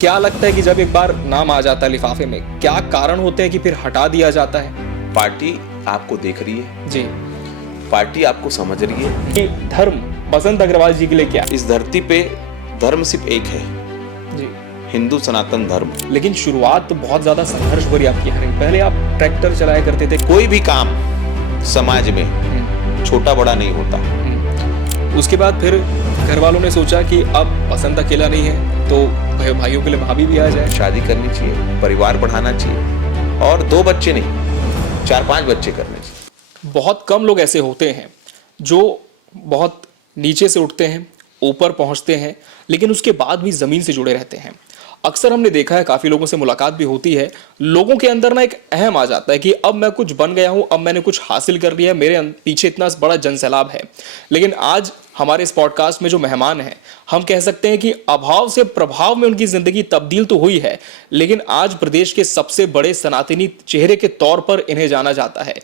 क्या लगता है कि जब एक बार नाम आ जाता है लिफाफे में, क्या कारण होते हैं कि फिर हटा दिया जाता है? पार्टी आपको देख रही है जी। पार्टी आपको समझ रही है कि धर्म बसंत अग्रवाल जी के लिए क्या? इस धरती पे धर्म सिर्फ एक है, जी। हिंदू सनातन धर्म। लेकिन शुरुआत तो बहुत ज्यादा संघर्ष भरी आपकी है। पहले आप ट्रैक्टर चलाया करते थे। कोई भी काम समाज में छोटा बड़ा नहीं होता। उसके बाद फिर घर वालों ने सोचा कि अब बसंत अकेला नहीं है तो भाइयों के लिए भाभी भी आ जाए। शादी करनी चाहिए, परिवार बढ़ाना चाहिए, और 2 बच्चे नहीं 4-5 बच्चे करने चाहिए। बहुत कम लोग ऐसे होते हैं जो बहुत नीचे से उठते हैं, ऊपर पहुंचते हैं, लेकिन उसके बाद भी जमीन से जुड़े रहते हैं। अक्सर हमने देखा है, काफी लोगों से मुलाकात भी होती है, लोगों के अंदर ना एक अहम आ जाता है कि अब मैं कुछ बन गया हूं, अब मैंने कुछ हासिल कर लिया है, मेरे पीछे इतना बड़ा जनसैलाब है। लेकिन आज हमारे इस पॉडकास्ट में जो मेहमान हैं, हम कह सकते हैं कि अभाव से प्रभाव में उनकी जिंदगी तब्दील तो हुई है, लेकिन आज प्रदेश के सबसे बड़े सनातनी चेहरे के तौर पर इन्हें जाना जाता है।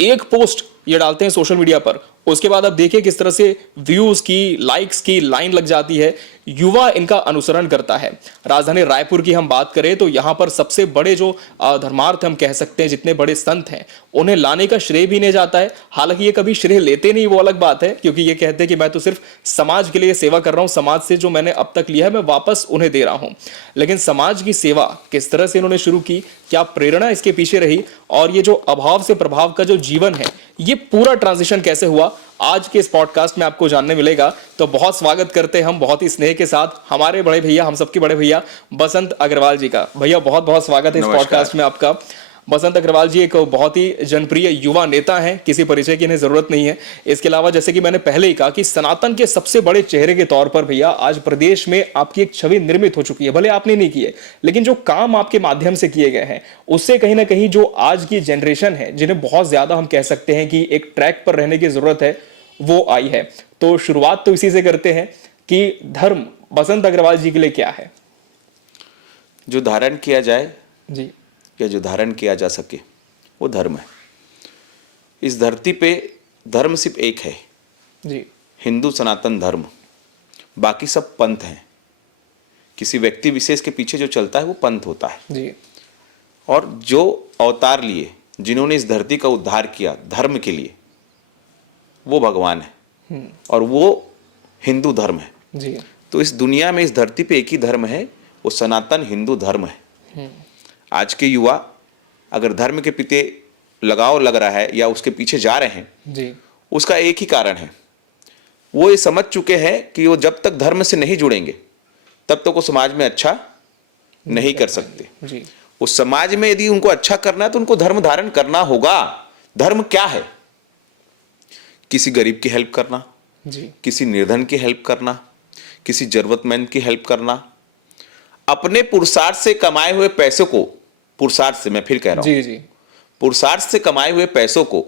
एक पोस्ट ये डालते हैं सोशल मीडिया पर, उसके बाद आप देखिए किस तरह से व्यूज की, लाइक्स की लाइन लग जाती है। युवा इनका अनुसरण करता है। राजधानी रायपुर की हम बात करें तो यहां पर सबसे बड़े जो धर्मार्थ हम कह सकते हैं, जितने बड़े संत हैं, उन्हें लाने का श्रेय भी नहीं जाता है। हालांकि ये कभी श्रेय लेते नहीं, वो अलग बात है, क्योंकि ये कहते हैं कि मैं तो सिर्फ समाज के लिए सेवा कर रहा हूं, समाज से जो मैंने अब तक लिया है मैं वापस उन्हें दे रहा हूं। लेकिन समाज की सेवा किस तरह से इन्होंने शुरू की, क्या प्रेरणा इसके पीछे रही, और ये जो अभाव से प्रभाव का जो जीवन है, ये पूरा ट्रांजिशन कैसे हुआ, आज के इस पॉडकास्ट में आपको जानने मिलेगा। तो बहुत स्वागत करते हैं हम बहुत ही स्नेह के साथ हमारे बड़े भैया, हम सबके बड़े भैया बसंत अग्रवाल जी का। भैया बहुत बहुत स्वागत है इस पॉडकास्ट में आपका। बसंत अग्रवाल जी एक बहुत ही जनप्रिय युवा नेता हैं, किसी परिचय की इन्हें जरूरत नहीं है। इसके अलावा जैसे कि मैंने पहले ही कहा कि सनातन के सबसे बड़े चेहरे के तौर पर भैया आज प्रदेश में आपकी एक छवि निर्मित हो चुकी है। भले आपने नहीं की है, लेकिन जो काम आपके माध्यम से किए गए हैं, उससे कहीं ना कहीं जो आज की जनरेशन है, जिन्हें बहुत ज्यादा हम कह सकते हैं कि एक ट्रैक पर रहने की जरूरत है, वो आई है। तो शुरुआत तो इसी से करते हैं कि धर्म बसंत अग्रवाल जी के लिए क्या है? जो धारण किया जाए जी, या जो धारण किया जा सके वो धर्म है। इस धरती पे धर्म सिर्फ एक है, जी, हिंदू सनातन धर्म। बाकी सब पंथ हैं। किसी व्यक्ति विशेष के पीछे जो चलता है वो पंथ होता है। जी, और जो अवतार लिए, जिन्होंने इस धरती का उद्धार किया धर्म के लिए, वो भगवान है और वो हिंदू धर्म है। जी, तो इस दुनिया में इस धरती पे एक ही धर्म है, वो सनातन हिंदू धर्म है। आज के युवा अगर धर्म के प्रति लगाव लग रहा है या उसके पीछे जा रहे हैं, जी, उसका एक ही कारण है। वो ये समझ चुके हैं कि वो जब तक धर्म से नहीं जुड़ेंगे तब तक वो समाज में अच्छा नहीं कर सकते। जी, उस समाज में यदि उनको अच्छा करना है तो उनको धर्म धारण करना होगा। धर्म क्या है? किसी गरीब की हेल्प करना, जी, किसी निर्धन की हेल्प करना, किसी जरूरतमंद की हेल्प करना, अपने पुरुषार्थ से कमाए हुए पैसों को, पुरुषार्थ से, मैं फिर कह रहा हूं, जी, जी, पुरुषार्थ से कमाए हुए पैसों को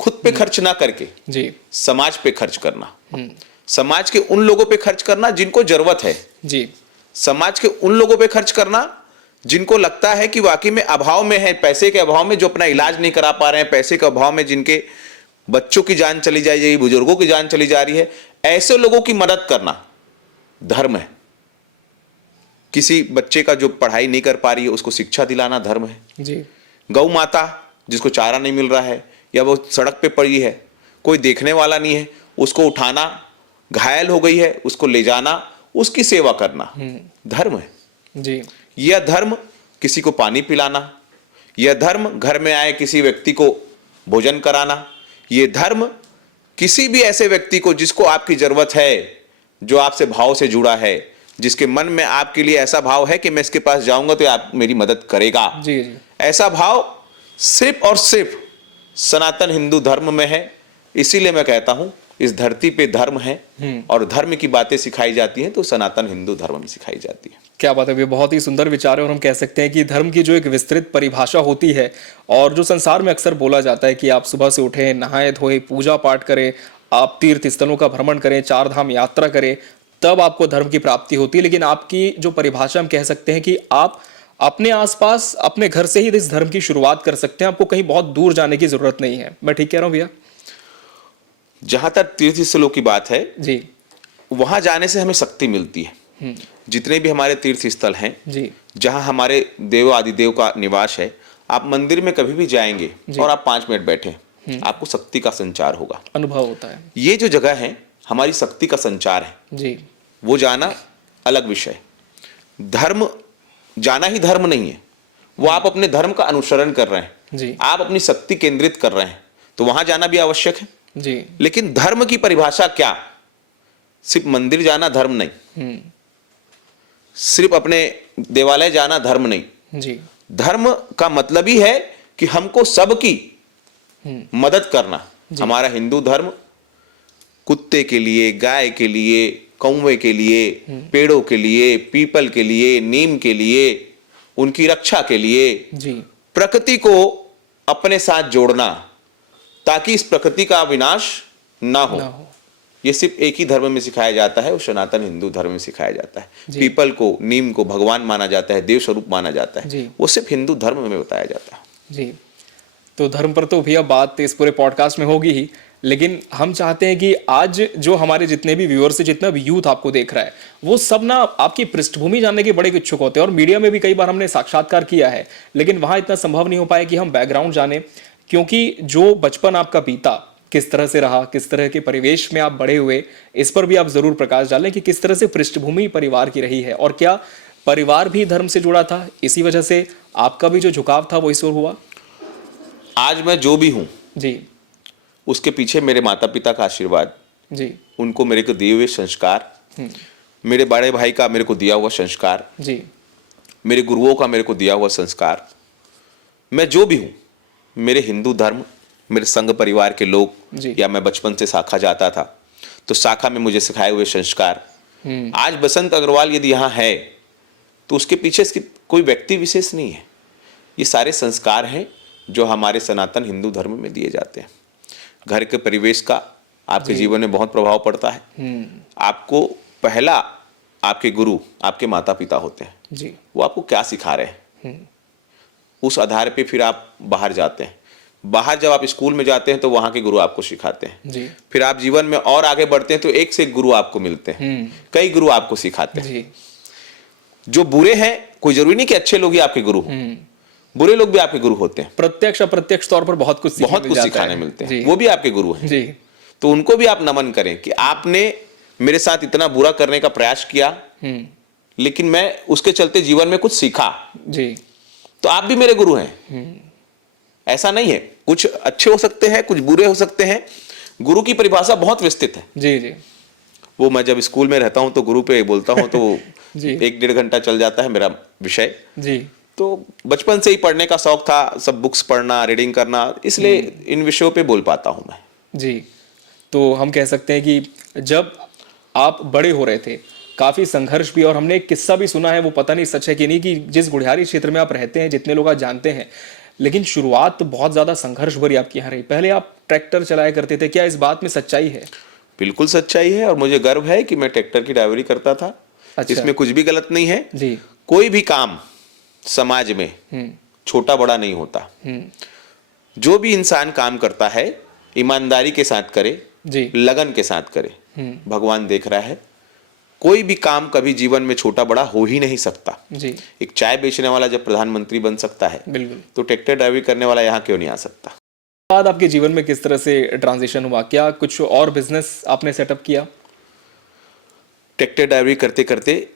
खुद पे खर्च ना करके जी, समाज पे खर्च करना, समाज के उन लोगों पे खर्च करना जिनको जरूरत है, जी, समाज के उन लोगों पे खर्च करना जिनको लगता है कि वाकई में अभाव में है, पैसे के अभाव में, जो अपना इलाज नहीं करा पा रहे हैं, पैसे के अभाव में जिनके बच्चों की जान चली जा रही है, बुजुर्गों की जान चली जा रही है, ऐसे लोगों की मदद करना धर्म है। किसी बच्चे का जो पढ़ाई नहीं कर पा रही है उसको शिक्षा दिलाना धर्म है। जी, गौ माता जिसको चारा नहीं मिल रहा है या वो सड़क पे पड़ी है, कोई देखने वाला नहीं है, उसको उठाना, घायल हो गई है उसको ले जाना, उसकी सेवा करना धर्म है। जी, यह धर्म किसी को पानी पिलाना, यह धर्म घर में आए किसी व्यक्ति को भोजन कराना, यह धर्म किसी भी ऐसे व्यक्ति को जिसको आपकी जरूरत है, जो आपसे भाव से जुड़ा है, जिसके मन में आपके लिए ऐसा भाव है कि मैं इसके पास जाऊंगा तो आप मेरी मदद करेगा, जी, जी, ऐसा भाव सिर्फ और सिर्फ सनातन हिंदू धर्म में है। इसीलिए मैं कहता हूं इस धरती पे धर्म है और धर्म की बातें सिखाई जाती हैं तो सनातन हिंदू धर्म में सिखाई जाती है। क्या बात है, ये बहुत ही सुंदर विचार है। और हम कह सकते हैं कि धर्म की जो एक विस्तृत परिभाषा होती है, और जो संसार में अक्सर बोला जाता है कि आप सुबह से उठें, नहाए धोए, पूजा पाठ करें, आप तीर्थ स्थलों का भ्रमण करें, 4 धाम यात्रा करें, तब आपको धर्म की प्राप्ति होती है। लेकिन आपकी जो परिभाषा, हम कह सकते हैं कि आप अपने आसपास, अपने घर से ही इस धर्म की शुरुआत कर सकते हैं, आपको कहीं बहुत दूर जाने की जरूरत नहीं है। मैं ठीक कह रहा हूं भैया? जहां तक तीर्थ स्थलों की बात है जी, वहां जाने से हमें शक्ति मिलती है। जितने भी हमारे तीर्थ स्थल हैं, जी जहां हमारे देव आदिदेव का निवास है, आप मंदिर में कभी भी जाएंगे और आप 5 मिनट बैठे, आपको शक्ति का संचार होगा, अनुभव होता है। ये जो जगह है हमारी शक्ति का संचार है, जी वो जाना अलग विषय। धर्म जाना ही धर्म नहीं है, वो आप अपने धर्म का अनुसरण कर रहे हैं, जी आप अपनी शक्ति केंद्रित कर रहे हैं, तो वहां जाना भी आवश्यक है। जी लेकिन धर्म की परिभाषा क्या? सिर्फ मंदिर जाना धर्म नहीं, सिर्फ अपने देवालय जाना धर्म नहीं। जी धर्म का मतलब ही है कि हमको सबकी मदद करना। हमारा हिंदू धर्म कुत्ते के लिए, गाय के लिए, कौवे के लिए, पेड़ों के लिए, पीपल के लिए, नीम के लिए, उनकी रक्षा के लिए, जी प्रकृति को अपने साथ जोड़ना ताकि इस प्रकृति का विनाश ना हो। ना हो। ये सिर्फ एक ही धर्म में सिखाया जाता है, वो सनातन हिंदू धर्म में सिखाया जाता है। जी। पीपल को, नीम को भगवान माना जाता है, देव स्वरूप माना जाता है, जी। वो सिर्फ हिंदू धर्म में बताया जाता है। जी। तो धर्म पर तो भैया बात इस पूरे पॉडकास्ट में होगी ही, लेकिन हम चाहते हैं कि आज जो हमारे जितने भी व्यूअर्स है, जितना भी यूथ आपको देख रहा है, वो सब ना आपकी पृष्ठभूमि जानने के बड़े इच्छुक होते हैं। और मीडिया में भी कई बार हमने साक्षात्कार किया है, लेकिन वहां इतना संभव नहीं हो पाया कि हम बैकग्राउंड जाने, क्योंकि जो बचपन आपका बीता किस तरह से रहा, किस तरह के परिवेश में आप बड़े हुए, इस पर भी आप जरूर प्रकाश डालें कि किस तरह से पृष्ठभूमि परिवार की रही है और क्या परिवार भी धर्म से जुड़ा था, इसी वजह से आपका भी जो झुकाव था वो इस ओर हुआ। आज मैं जो भी हूं जी उसके पीछे मेरे माता पिता का आशीर्वाद, जी उनको मेरे को दिए हुए संस्कार, मेरे बड़े भाई का मेरे को दिया हुआ संस्कार, जी मेरे गुरुओं का मेरे को दिया हुआ संस्कार, मैं जो भी हूं, मेरे हिंदू धर्म, मेरे संघ परिवार के लोग, जी। या मैं बचपन से शाखा जाता था तो शाखा में मुझे सिखाए हुए संस्कार, आज बसंत अग्रवाल यदि यहाँ है तो उसके पीछे इसकी कोई व्यक्ति विशेष नहीं है, ये सारे संस्कार हैं जो हमारे सनातन हिंदू धर्म में दिए जाते हैं। घर के परिवेश का आपके जीवन में बहुत प्रभाव पड़ता है। आपको पहला आपके गुरु आपके माता पिता होते हैं, जी वो आपको क्या सिखा रहे हैं, उस आधार पे फिर आप बाहर जाते हैं। बाहर जब आप स्कूल में जाते हैं तो वहां के गुरु आपको सिखाते हैं। जी फिर आप जीवन में और आगे बढ़ते हैं तो एक से एक गुरु आपको मिलते हैं, कई गुरु आपको सिखाते हैं। जी जो बुरे हैं, कोई जरूरी नहीं कि अच्छे लोग ही आपके गुरु हों, बुरे लोग भी आपके गुरु होते हैं, प्रत्यक्ष अप्रत्यक्ष तौर पर बहुत कुछ सीखने बहुत मिल कुछ जाता सिखाने है। मिलते हैं, जी वो भी आपके गुरु हैं। जी तो उनको भी आप नमन करें कि आपने मेरे साथ इतना बुरा करने का प्रयास किया, लेकिन मैं उसके चलते जीवन में कुछ सीखा, जी तो आप भी मेरे गुरु हैं। ऐसा नहीं है, कुछ अच्छे हो सकते हैं, कुछ बुरे हो सकते हैं। गुरु की परिभाषा बहुत विस्तृत है। जी जी वो मैं जब स्कूल में रहता हूं तो गुरु पे बोलता हूं तो जी 1-1.5 घंटा चल जाता है मेरा विषय। जी तो बचपन से ही पढ़ने का शौक था, सब बुक्स पढ़ना, रीडिंग करना, इसलिए इन विषयों पे बोल पाता हूं मैं। जी। तो हम कह सकते हैं कि जब आप बड़े हो रहे थे काफ़ी संघर्ष भी, और हमने एक किस्सा भी सुना है, वो पता नहीं सच है कि नहीं, कि जिस गुढ़ियारी क्षेत्र में आप रहते हैं, जितने लोग आप जानते हैं, लेकिन शुरुआत तो बहुत ज़्यादा संघर्ष भरी आपकी यहाँ रही। पहले आप ट्रैक्टर चलाया करते थे, क्या इस बात में सच्चाई है? बिल्कुल सच्चाई है, और मुझे गर्व है कि मैं ट्रैक्टर की ड्राइवरी करता था। अच्छा। इसमें कुछ भी गलत नहीं है। जी कोई भी काम समाज में छोटा बड़ा नहीं होता। जो भी इंसान काम करता है ईमानदारी के साथ करे, जी लगन के साथ करे, भगवान देख रहा है। कोई भी काम कभी जीवन में छोटा बड़ा हो ही नहीं सकता। जी एक चाय बेचने वाला जब प्रधानमंत्री बन सकता है, बिल्कुल। तो ट्रैक्टर ड्राइविंग करने वाला यहाँ क्यों नहीं आ सकता? बाद आपके जीवन में किस तरह से ट्रांजिशन हुआ? क्या कुछ और बिजनेस आपने सेटअप किया? ट्रैक्टर ड्राइविंग करते करते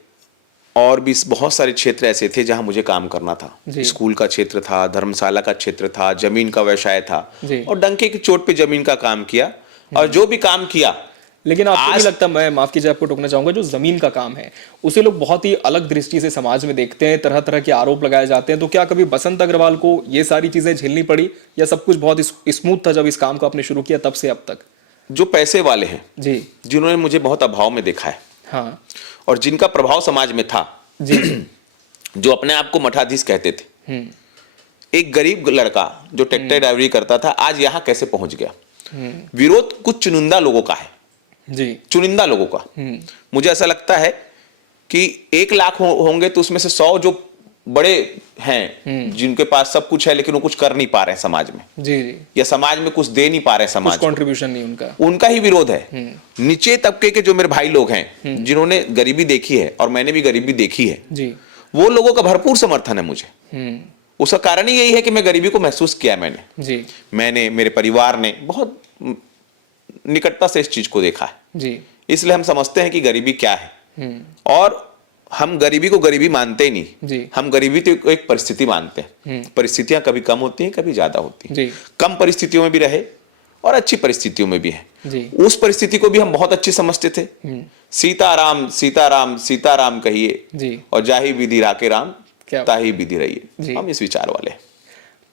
और भी बहुत सारे क्षेत्र ऐसे थे जहां मुझे काम करना था। जी। स्कूल का क्षेत्र था, धर्मशाला का क्षेत्र था, जमीन का व्यवसाय था, जी। और डंके की चोट पे जमीन का काम किया। और जो भी काम किया, लेकिन आपको आज- नहीं लगता, मैं माफ कीजिए आपको टोकना चाहूंगा, जो जमीन का काम है उसे लोग बहुत ही अलग दृष्टि से समाज में देखते हैं, तरह तरह के आरोप लगाए जाते हैं, तो क्या कभी बसंत अग्रवाल को ये सारी चीजें झेलनी पड़ी, या सब कुछ बहुत स्मूथ था जब इस काम को आपने शुरू किया तब से अब तक? जो पैसे वाले हैं, जी जिन्होंने मुझे बहुत अभाव में देखा है, हाँ और जिनका प्रभाव समाज में था, जी जो अपने आप को मठाधीश कहते थे, एक गरीब लड़का जो ट्रैक्टर ड्राइवरी करता था आज यहाँ कैसे पहुंच गया? विरोध कुछ चुनिंदा लोगों का है, जी चुनिंदा लोगों का। मुझे ऐसा लगता है कि 1 लाख होंगे तो उसमें से 100 जो बड़े हैं जिनके पास सब कुछ है लेकिन वो कुछ कर नहीं पा रहे हैं समाज में, जी जी, या समाज में कुछ दे नहीं पा रहे हैं समाज को, कंट्रीब्यूशन नहीं उनका, उनका ही विरोध है। नीचे तबके के जो मेरे भाई लोग हैं जिन्होंने गरीबी देखी है और मैंने भी गरीबी देखी है, जी, वो लोगों का भरपूर समर्थन है मुझे। उसका कारण ही यही है कि मैं गरीबी को महसूस किया, जी, मैंने मेरे परिवार ने बहुत निकटता से इस चीज को देखा है, जी, इसलिए हम समझते हैं कि गरीबी क्या है। और हम गरीबी को गरीबी मानते ही नहीं, जी, हम गरीबी तो एक परिस्थिति मानते हैं। परिस्थितियां कभी कम होती हैं, कभी ज्यादा होती हैं। जी, कम परिस्थितियों में भी रहे और अच्छी परिस्थितियों में भी है। जी, उस परिस्थिति को भी हम बहुत अच्छी समझते थे। सीताराम सीताराम सीताराम कहिए जी, और जाहि विधि राके राम क्या ताहि विधि रहिए। जी। हम इस विचार वाले हैं।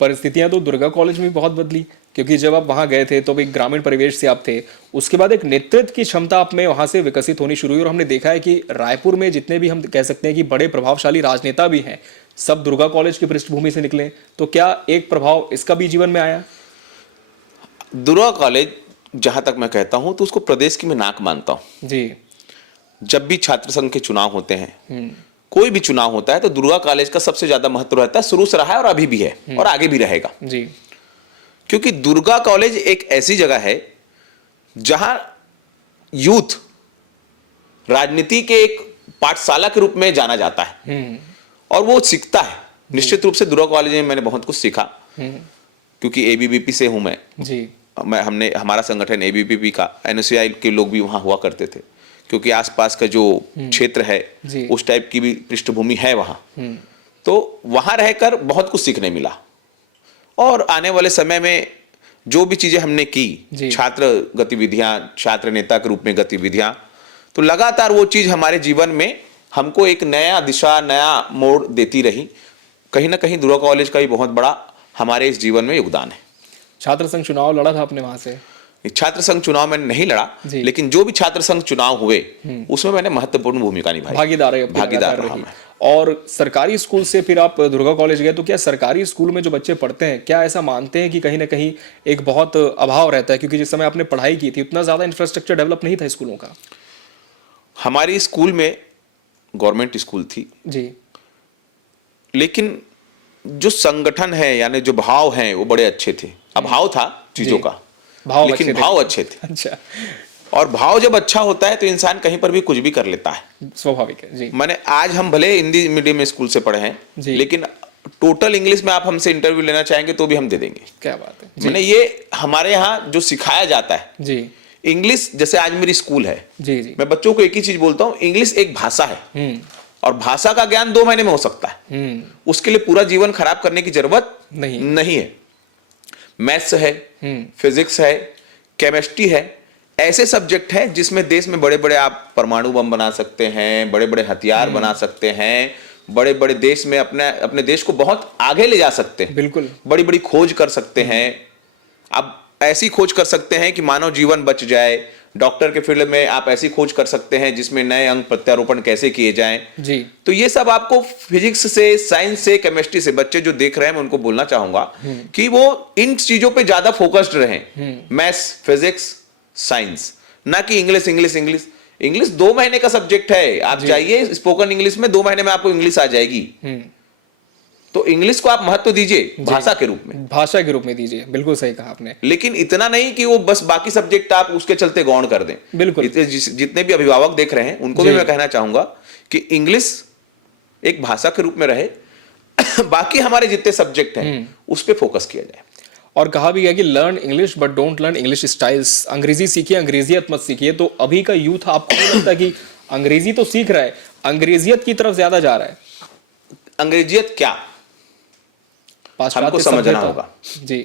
परिस्थितियां तो दुर्गा कॉलेज में बहुत बदली, क्योंकि जब आप वहां गए थे तो एक ग्रामीण परिवेश से आप थे, उसके बाद एक नेतृत्व की क्षमता आप में वहां से विकसित होनी शुरू हुई, और हमने देखा है कि रायपुर में जितने भी हम कह सकते हैं कि बड़े प्रभावशाली राजनेता भी हैं, सब दुर्गा कॉलेज की पृष्ठभूमि से निकले। तो क्या एक प्रभाव इसका भी जीवन में आया? दुर्गा कॉलेज जहां तक मैं कहता हूं तो उसको प्रदेश की मैं नाक मानता हूं। जी, जब भी छात्र संघ के चुनाव होते हैं, कोई भी चुनाव होता है, तो दुर्गा कॉलेज का सबसे ज्यादा महत्व रहता है। शुरू से रहा है और अभी भी है और आगे भी रहेगा, जी, क्योंकि दुर्गा कॉलेज एक ऐसी जगह है जहां यूथ राजनीति के एक पाठशाला के रूप में जाना जाता है और वो सीखता है। निश्चित रूप से दुर्गा कॉलेज में मैंने बहुत कुछ सीखा, क्योंकि एबीवीपी से हूं मैं। जी, हमारा संगठन एबीवीपी का, एनएसयूआई के लोग भी वहां हुआ करते थे, क्योंकि आसपास का जो क्षेत्र है जी, उस टाइप की भी पृष्ठभूमि है वहां। तो वहां रहकर बहुत कुछ सीखने मिला, और आने वाले समय में जो भी चीजें हमने जी। की, छात्र गतिविधियां, छात्र नेता के रूप में गतिविधियां, तो लगातार वो चीज हमारे जीवन में हमको एक नया दिशा, नया मोड़ देती रही। कहीं ना कहीं दुर्गा कॉलेज का भी बहुत बड़ा हमारे इस जीवन में योगदान है। छात्र संघ चुनाव लड़ा था आपने वहां से? छात्र संघ चुनाव मैंने नहीं लड़ा, लेकिन जो भी छात्र संघ चुनाव हुए उसमें मैंने महत्वपूर्ण भूमिका निभाई, भागीदार रहा मैं। और सरकारी स्कूल से फिर आप दुर्गा कॉलेज गए, तो क्या सरकारी स्कूल में जो बच्चे पढ़ते हैं, क्या ऐसा मानते हैं कि कहीं ना कहीं एक बहुत अभाव रहता है, क्योंकि जिस समय आपने पढ़ाई की थी उतना ज्यादा इंफ्रास्ट्रक्चर डेवलप नहीं था स्कूलों का? हमारी स्कूल में गवर्नमेंट स्कूल थी जी, लेकिन जो संगठन है, यानी जो भाव हैं, वो बड़े अच्छे थे। अभाव था चीजों का, लेकिन भाव अच्छे थे। अच्छा, और भाव जब अच्छा होता है तो इंसान कहीं पर भी कुछ भी कर लेता है, स्वाभाविक है। जी, मैंने आज हम भले हिंदी मीडियम स्कूल से पढ़े हैं, लेकिन टोटल इंग्लिश में आप हमसे इंटरव्यू लेना चाहेंगे तो भी हम दे देंगे। क्या बात है। मैंने ये हमारे यहाँ जो सिखाया जाता है जी, इंग्लिश, जैसे आज मेरी स्कूल है, जी, जी, मैं बच्चों को एक ही चीज बोलता हूँ, इंग्लिश एक भाषा है और भाषा का ज्ञान 2 महीने में हो सकता है। उसके लिए पूरा जीवन खराब करने की जरूरत नहीं है। मैथ्स है, फिजिक्स है, केमिस्ट्री है, ऐसे सब्जेक्ट हैं जिसमें देश में बड़े बड़े आप परमाणु बम बना सकते हैं, बड़े बड़े हथियार बना सकते हैं, बड़े बड़े देश में अपने देश को बहुत आगे ले जा सकते हैं। बिल्कुल, बड़ी बड़ी खोज कर सकते हैं। आप ऐसी खोज कर सकते हैं कि मानव जीवन बच जाए। डॉक्टर के फील्ड में आप ऐसी खोज कर सकते हैं जिसमें नए अंग प्रत्यारोपण कैसे किए जाएं। जी, तो ये सब आपको फिजिक्स से, साइंस से, केमिस्ट्री से, बच्चे जो देख रहे हैं मैं उनको बोलना चाहूंगा कि वो इन चीजों पे ज्यादा फोकस्ड रहें, मैथ्स, फिजिक्स, साइंस, ना कि इंग्लिश इंग्लिश इंग्लिश। इंग्लिश 2 महीने का सब्जेक्ट है, आप जाइए स्पोकन इंग्लिश में, 2 महीने में आपको इंग्लिश आ जाएगी। तो इंग्लिश को आप महत्व दीजिए भाषा के रूप में, भाषा के रूप में दीजिए। बिल्कुल सही कहा आपने, लेकिन इतना नहीं कि वो बस बाकी सब्जेक्ट आप उसके चलते गौण कर दें। बिल्कुल, जितने भी अभिभावक देख रहे हैं उनको भी मैं कहना चाहूंगा कि इंग्लिश एक भाषा के रूप में रहे, बाकी हमारे जितने सब्जेक्ट हैं उस पर फोकस किया जाए। और कहा भी गया कि learn English but don't learn English styles. अंग्रेजी सीखिए, अंग्रेजियत मत सीखिए। तो अभी का यूथ, आपको नहीं लगता कि अंग्रेजी तो सीख रहा है, अंग्रेजियत की तरफ ज्यादा जा रहा है? अंग्रेजियत क्या, हमको समझना होगा। जी,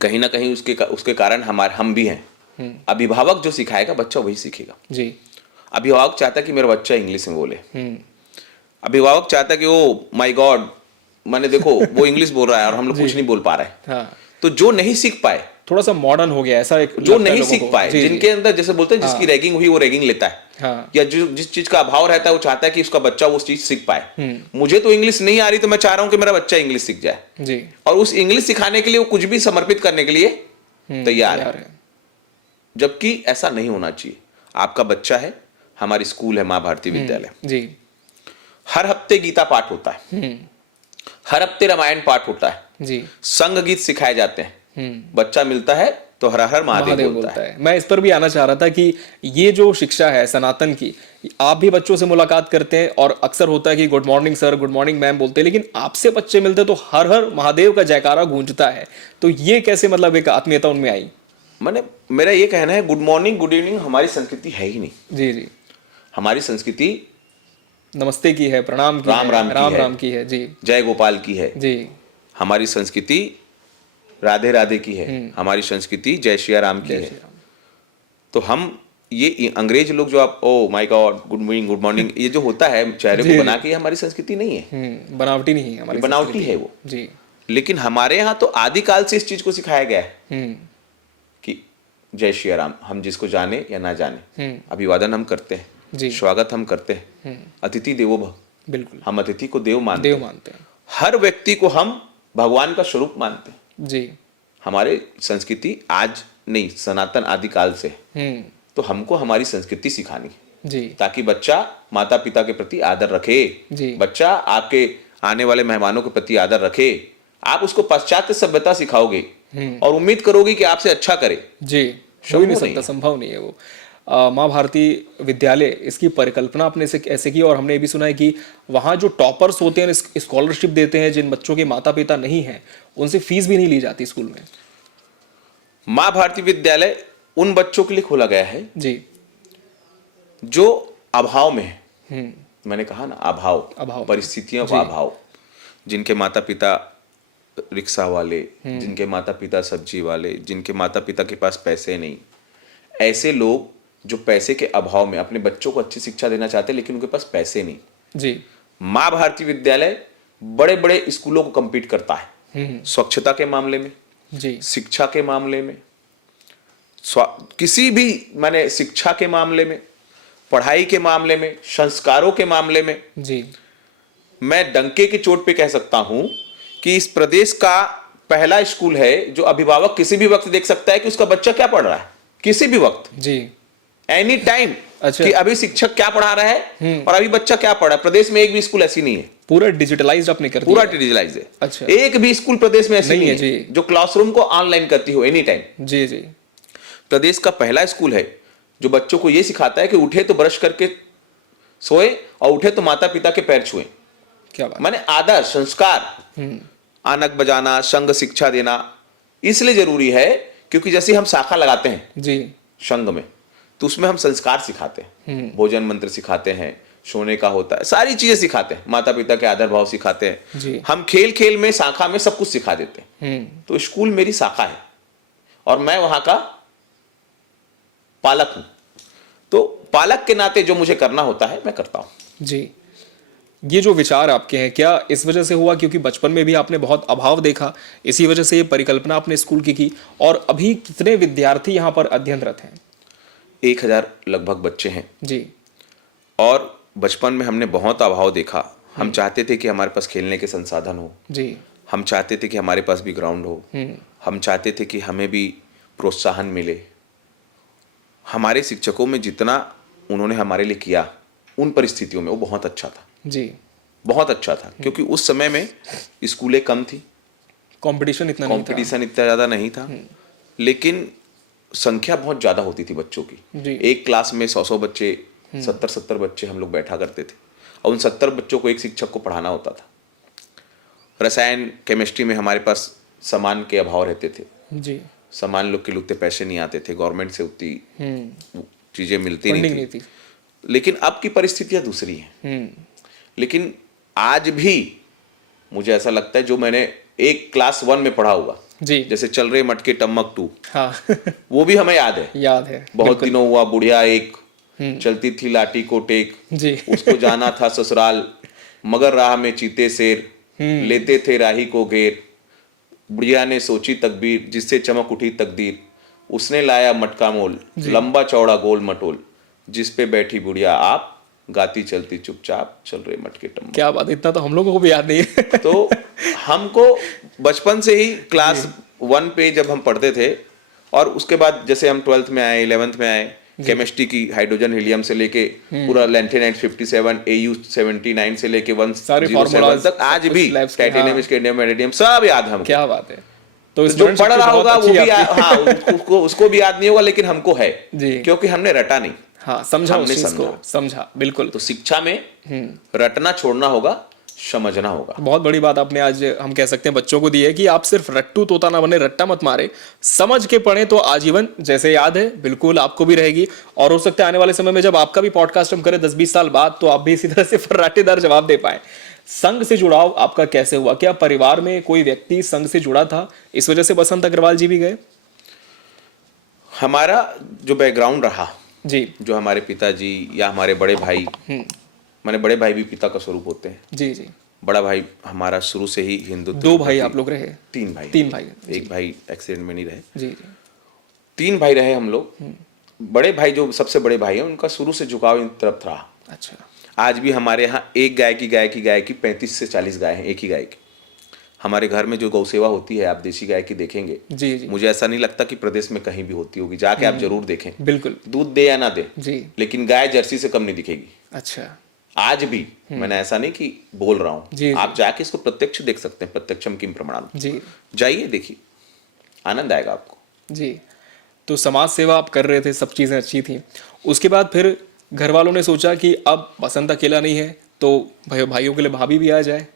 कहीं ना कहीं उसके कारण हम भी हैं। अभिभावक जो सिखाएगा बच्चा वही सीखेगा। जी, अभिभावक चाहता है कि मेरा बच्चा इंग्लिश में बोले, अभिभावक चाहता है कि ओ माय गॉड, मैंने देखो वो इंग्लिश बोल रहा है और हम लोग कुछ नहीं बोल पा रहे। हाँ, तो जो नहीं सीख पाए, थोड़ा सा मॉडर्न हो गया ऐसा, एक जो नहीं सीख पाए, जिनके अंदर जैसे बोलते हैं जिसकी रैगिंग हुई वो रैगिंग लेता है, हाँ, या जिस चीज का अभाव रहता है वो चाहता है कि उसका बच्चा वो चीज सीख पाए। मुझे तो इंग्लिश नहीं आ रही, तो मैं चाह रहा हूं कि मेरा बच्चा इंग्लिश सीख जाए। जी, और उस इंग्लिश सिखाने के लिए वो कुछ भी समर्पित करने के लिए तैयार है, जबकि ऐसा नहीं होना चाहिए। आपका बच्चा है, हमारी स्कूल है मां भारती विद्यालय, जी, हर हफ्ते गीता पाठ होता है। हर हफ्ते रामायण पाठ होता है, जी। संग गीत सिखाए जाते हैं, बच्चा मिलता है तो हर हर महादेव महादेव बोलता बोलता है। है। मैं इस पर भी आना चाह रहा था कि ये जो शिक्षा है सनातन की, आप भी बच्चों से मुलाकात करते हैं और अक्सर होता है कि good morning sir, good morning ma'am बोलते हैं, लेकिन आपसे बच्चे मिलते तो हर हर महादेव का जयकारा गूंजता है। तो ये कैसे मतलब एक आत्मीयता उनमें आई? मैंने मेरा ये कहना है, गुड मॉर्निंग गुड इवनिंग हमारी संस्कृति है ही नहीं। जी जी। हमारी संस्कृति नमस्ते की है, प्रणाम की राम है, राम की राम है, राम की है। जी जय गोपाल की है। जी। हमारी संस्कृति राधे राधे की है। हमारी संस्कृति जय श्री राम की जय है। श्री राम। तो हम ये अंग्रेज लोग जो आप oh my God good morning ये जो होता है चेहरे जी, को बना के, ये हमारी संस्कृति नहीं है, बनावटी नहीं है हमारी बनावटी संस्कृति। है वो। जी। लेकिन हमारे यहाँ तो आदिकाल से इस चीज को सिखाया गया है कि जय श्री राम, हम जिसको जाने या ना जाने अभिवादन हम करते हैं, जी। स्वागत हम करते हैं, अतिथि देवो भव, बिल्कुल। हम अतिथि को देव मानते देव हैं, मानते हैं। हर व्यक्ति को हम भगवान का स्वरूप मानते हैं। जी। हमारे संस्कृति आज नहीं, सनातन आदिकाल से है। तो हमको हमारी संस्कृति सिखानी है जी। ताकि बच्चा माता पिता के प्रति आदर रखे, जी। बच्चा आपके आने वाले मेहमानों के प्रति आदर रखे। आप उसको पाश्चात्य सभ्यता सिखाओगे और उम्मीद करोगे कि आपसे अच्छा करे, जी, हो ही नहीं सकता, संभव नहीं है वो। माँ भारती विद्यालय, इसकी परिकल्पना आपने से ऐसे की, और हमने ये भी सुना है कि वहाँ जो टॉपर्स होते हैं स्कॉलरशिप देते हैं, जिन बच्चों के माता पिता नहीं हैं उनसे फीस भी नहीं ली जाती स्कूल में। माँ भारती विद्यालय उन बच्चों के लिए खोला गया है जी। जो अभाव में है। मैंने कहा ना, अभाव, परिस्थितियों का अभाव, जिनके माता पिता रिक्शा वाले, जिनके माता पिता सब्जी वाले, जिनके माता पिता के पास पैसे नहीं, ऐसे लोग जो पैसे के अभाव में अपने बच्चों को अच्छी शिक्षा देना चाहते हैं लेकिन उनके पास पैसे नहीं। जी। माँ भारती विद्यालय बड़े बड़े स्कूलों को compete करता है, स्वच्छता के मामले में, जी। शिक्षा के मामले में, किसी भी माने शिक्षा के मामले में, पढ़ाई के मामले में, संस्कारों के मामले में। जी। मैं डंके की चोट पे कह सकता हूं कि इस प्रदेश का पहला स्कूल है जो अभिभावक किसी भी वक्त देख सकता है कि उसका बच्चा क्या पढ़ रहा है, किसी भी वक्त, जी। Any time. अच्छा। कि अभी शिक्षक क्या पढ़ा रहा है और अभी बच्चा क्या पढ़ा है। प्रदेश में एक भी स्कूल ऐसी नहीं है, पूरा डिजिटलाइज्ड आपने कर दिया। पूरा डिजिटलाइज है। अच्छा। एक भी स्कूल प्रदेश में ऐसी नहीं नहीं है, है जी। जो क्लासरूम को ऑनलाइन करती हो एनी टाइम। जी जी। प्रदेश का पहला स्कूल है जो बच्चों को यह सिखाता है कि उठे तो ब्रश करके सोए और उठे तो माता पिता के पैर छुए। क्या बात। माने आदर, संस्कार, आनक बजाना, संघ शिक्षा देना इसलिए जरूरी है क्योंकि जैसे हम शाखा लगाते हैं जी। संघ में, तो उसमें हम संस्कार सिखाते हैं, भोजन मंत्र सिखाते हैं, सोने का होता है, सारी चीजें सिखाते हैं, माता पिता के आदर भाव सिखाते हैं। जी। हम खेल खेल में, शाखा में सब कुछ सिखा देते हैं। तो स्कूल मेरी शाखा है और मैं वहां का पालक हूं। तो पालक के नाते जो मुझे करना होता है मैं करता हूं। जी। ये जो विचार आपके हैं, क्या इस वजह से हुआ क्योंकि बचपन में भी आपने बहुत अभाव देखा, इसी वजह से ये परिकल्पना आपने स्कूल की? और अभी कितने विद्यार्थी यहाँ पर अध्ययनरत हैं? 1000 लगभग बच्चे हैं जी। और बचपन में हमने बहुत अभाव देखा। हम चाहते थे कि हमारे पास खेलने के संसाधन हो, जी। हम चाहते थे कि हमारे पास भी ग्राउंड हो, हम चाहते थे कि हमें भी प्रोत्साहन मिले। हमारे शिक्षकों में जितना उन्होंने हमारे लिए किया उन परिस्थितियों में वो बहुत अच्छा था। जी। बहुत अच्छा था क्योंकि उस समय में स्कूलें कम थी, कंपटीशन इतना नहीं था। कंपटीशन इतना ज़्यादा नहीं था, लेकिन संख्या बहुत ज़्यादा होती थी बच्चों की। जी। एक क्लास में 100 बच्चे, 70 बच्चे हम लोग बैठा करते थे और उन 70 बच्चों को एक शिक्षक को पढ़ाना होता था। रसायन केमिस्ट्री में हमारे पास सामान के अभाव रहते थे। जी। सामान लोग के लिए उतने पैसे नहीं आते थे, गवर्नमेंट से उतनी चीज़ें मिलती फंडिंग नहीं नहीं थी। थी। लेकिन अब की परिस्थितियां दूसरी हैं। लेकिन आज भी मुझे ऐसा लगता है जो मैंने एक क्लास 1 में पढ़ा हुआ, जी। जैसे चल रहे मटके टम्मक 2, हाँ। वो भी हमें याद है। याद है। बहुत दिनों हुआ बुढ़िया एक, चलती थी लाठी को टेक, जी। उसको जाना था ससुराल, मगर राह में चीते शेर, लेते थे राही को घेर, बुढ़िया ने सोची तकबीर, जिससे चमक उठी तकदीर, उसने लाया मटका मोल, लंबा चौड़ा गोल मटोल, जिस पे बैठी बुढ़िया आप, गाती चलती चुपचाप, चल रहे मटके टम्मक। क्या बात, इतना तो हम लोगों को भी याद नहीं है। तो हमको बचपन से ही क्लास 1 पे जब हम पढ़ते थे और उसके बाद जैसे हम 12th में आए, 11th में आए, केमिस्ट्री की हाइड्रोजन हीलियम से लेके पूरा लैंथेनाइट 57 AU 79 से लेके सारे 107 formulas तक आज सब भी कुछ labs के, टाइटेनियम हाँ। स्कैंडियम वैनेडियम सब याद है हमको। क्या बात है। तो तो जो स्मरण पढ़ शक्ति रहा बहुत होगा वो अच्छी भी है आपकी। हाँ उसको भी याद नहीं होगा, लेकिन हमको है जी। क्योंकि हमने रटा नहीं। हाँ, समझा उस हमने चीज को, समझा बिल्कुल। तो शिक्षा में रटना छोड़ना होगा, समझना होगा। बहुत बड़ी बात आपने आज हम कह सकते हैं बच्चों को दी है कि आप सिर्फ रट्टू तोता ना बने, रट्टा मत मारे, समझ के पढ़े तो आजीवन जैसे याद है बिल्कुल आपको भी रहेगी। और हो सकता है आने वाले समय में जब आपका भी पॉडकास्ट हम करें 10-20 साल बाद, तो आप भी इसी तरह से फर्राटेदार जवाब दे पाए। संघ से जुड़ाव आपका कैसे हुआ? क्या परिवार में कोई व्यक्ति संघ से जुड़ा था, इस वजह से बसंत अग्रवाल जी भी गए? हमारा जो बैकग्राउंड रहा जी जो हमारे पिताजी या हमारे बड़े भाई, माने बड़े भाई भी पिता का स्वरूप होते हैं। जी जी। बड़ा भाई हमारा शुरू से ही हिंदुत्व दो के भाई प्रति- आप लोग रहे? तीन भाई। तीन भाई, एक भाई एक्सीडेंट में नहीं रहे, जी जी। 3 भाई रहे हम लोग। बड़े भाई जो सबसे बड़े भाई हैं उनका शुरू से झुकाव इन तरफ रहा। अच्छा। आज भी हमारे यहाँ एक गाय की 35 से 40 गाय हैं, एक ही गाय की। हमारे घर में जो गौ सेवा होती है, आप देसी गाय की देखेंगे, जी जी। मुझे ऐसा नहीं लगता कि प्रदेश में कहीं भी होती होगी, जाके आप जरूर देखें। बिल्कुल। दूध दे या ना दे, जी। लेकिन गाय जर्सी से कम नहीं दिखेगी अच्छा। आज भी। मैंने ऐसा नहीं कि बोल रहा हूँ, जी, आप जाके इसको प्रत्यक्ष देख सकते हैं, प्रत्यक्षम किम प्रमाणम। जी जाइए देखिए, आनंद आएगा आपको। जी। तो समाज सेवा आप कर रहे थे, सब चीज़ें अच्छी थी। उसके बाद फिर घर वालों ने सोचा कि अब बसंत अकेला नहीं है, तो भाइयों के लिए भाभी भी आ जाए।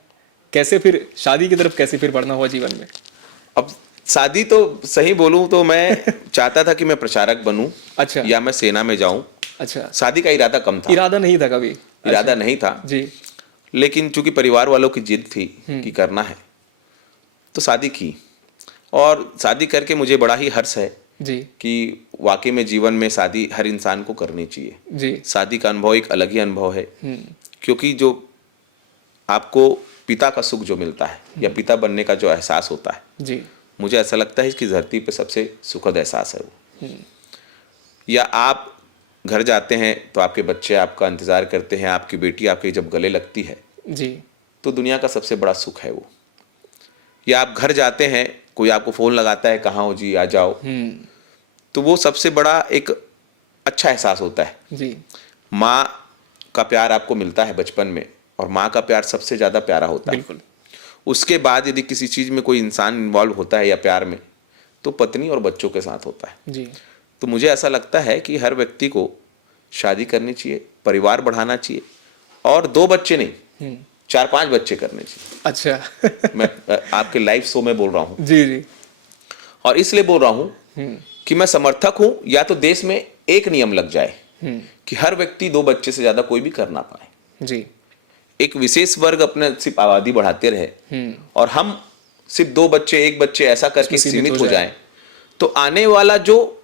कैसे फिर शादी की तरफ कैसे फिर बढ़ना हुआ जीवन में? अब शादी तो सही बोलूं तो मैं चाहता था कि मैं प्रचारक बनूं अच्छा। या मैं सेना में जाऊं। अच्छा। शादी का इरादा कम था, इरादा नहीं था कभी? इरादा नहीं था, जी। लेकिन चूंकि परिवार वालों की जिद थी कि करना है, तो शादी की। और शादी करके मुझे बड़ा ही हर्ष है जी कि वाकई में जीवन में शादी हर इंसान को करनी चाहिए। जी। शादी का अनुभव एक अलग ही अनुभव है, क्योंकि जो आपको पिता का सुख जो मिलता है या पिता बनने का जो एहसास होता है, जी। मुझे ऐसा लगता है कि धरती पे सबसे सुखद एहसास है वो। या आप घर जाते हैं तो आपके बच्चे आपका इंतजार करते हैं, आपकी बेटी आपके जब गले लगती है, जी। तो दुनिया का सबसे बड़ा सुख है वो। या आप घर जाते हैं, कोई आपको फोन लगाता है, कहाँ हो जी, आ जाओ, तो वो सबसे बड़ा एक अच्छा एहसास होता है। जी। माँ का प्यार आपको मिलता है बचपन में, और माँ का प्यार सबसे ज्यादा प्यारा होता है। बिल्कुल। उसके बाद यदि किसी चीज में कोई इंसान इन्वॉल्व होता है या प्यार में, तो पत्नी और बच्चों के साथ होता है। जी। तो मुझे ऐसा लगता है कि हर व्यक्ति को शादी करनी चाहिए, परिवार बढ़ाना चाहिए, और 2 बच्चे नहीं 4-5 बच्चे करने चाहिए। अच्छा। मैं आपके लाइव शो में बोल रहा हूँ, जी जी। और इसलिए बोल रहा हूँ कि मैं समर्थक हूँ या तो देश में एक नियम लग जाए कि हर व्यक्ति 2 बच्चे से ज्यादा कोई भी कर ना पाए। जी। एक विशेष वर्ग अपने सिर्फ आबादी बढ़ाते रहे और हम सिर्फ 2 बच्चे 1 बच्चे ऐसा करके उसमें सीमित सीमित हो हो जाएं, तो आने वाला जो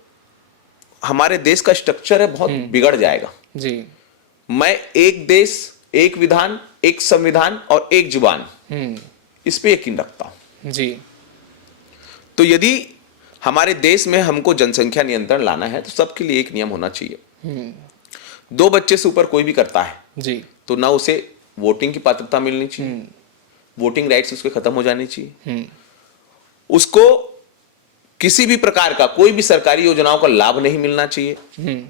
हमारे देश का स्ट्रक्चर है बहुत बिगड़ जाएगा। जी। मैं एक देश, एक विधान, एक संविधान और एक जुबान, इस पे यकीन रखता हूं। जी। तो यदि हमारे देश में हमको जनसंख्या नियंत्रण लाना है, तो सबके लिए एक नियम होना चाहिए। 2 बच्चे से ऊपर कोई भी करता है जी। तो ना उसे वोटिंग की पात्रता मिलनी चाहिए, वोटिंग राइट्स उसके खत्म हो जाने चाहिए, उसको किसी भी प्रकार का कोई भी सरकारी योजनाओं का लाभ नहीं मिलना चाहिए।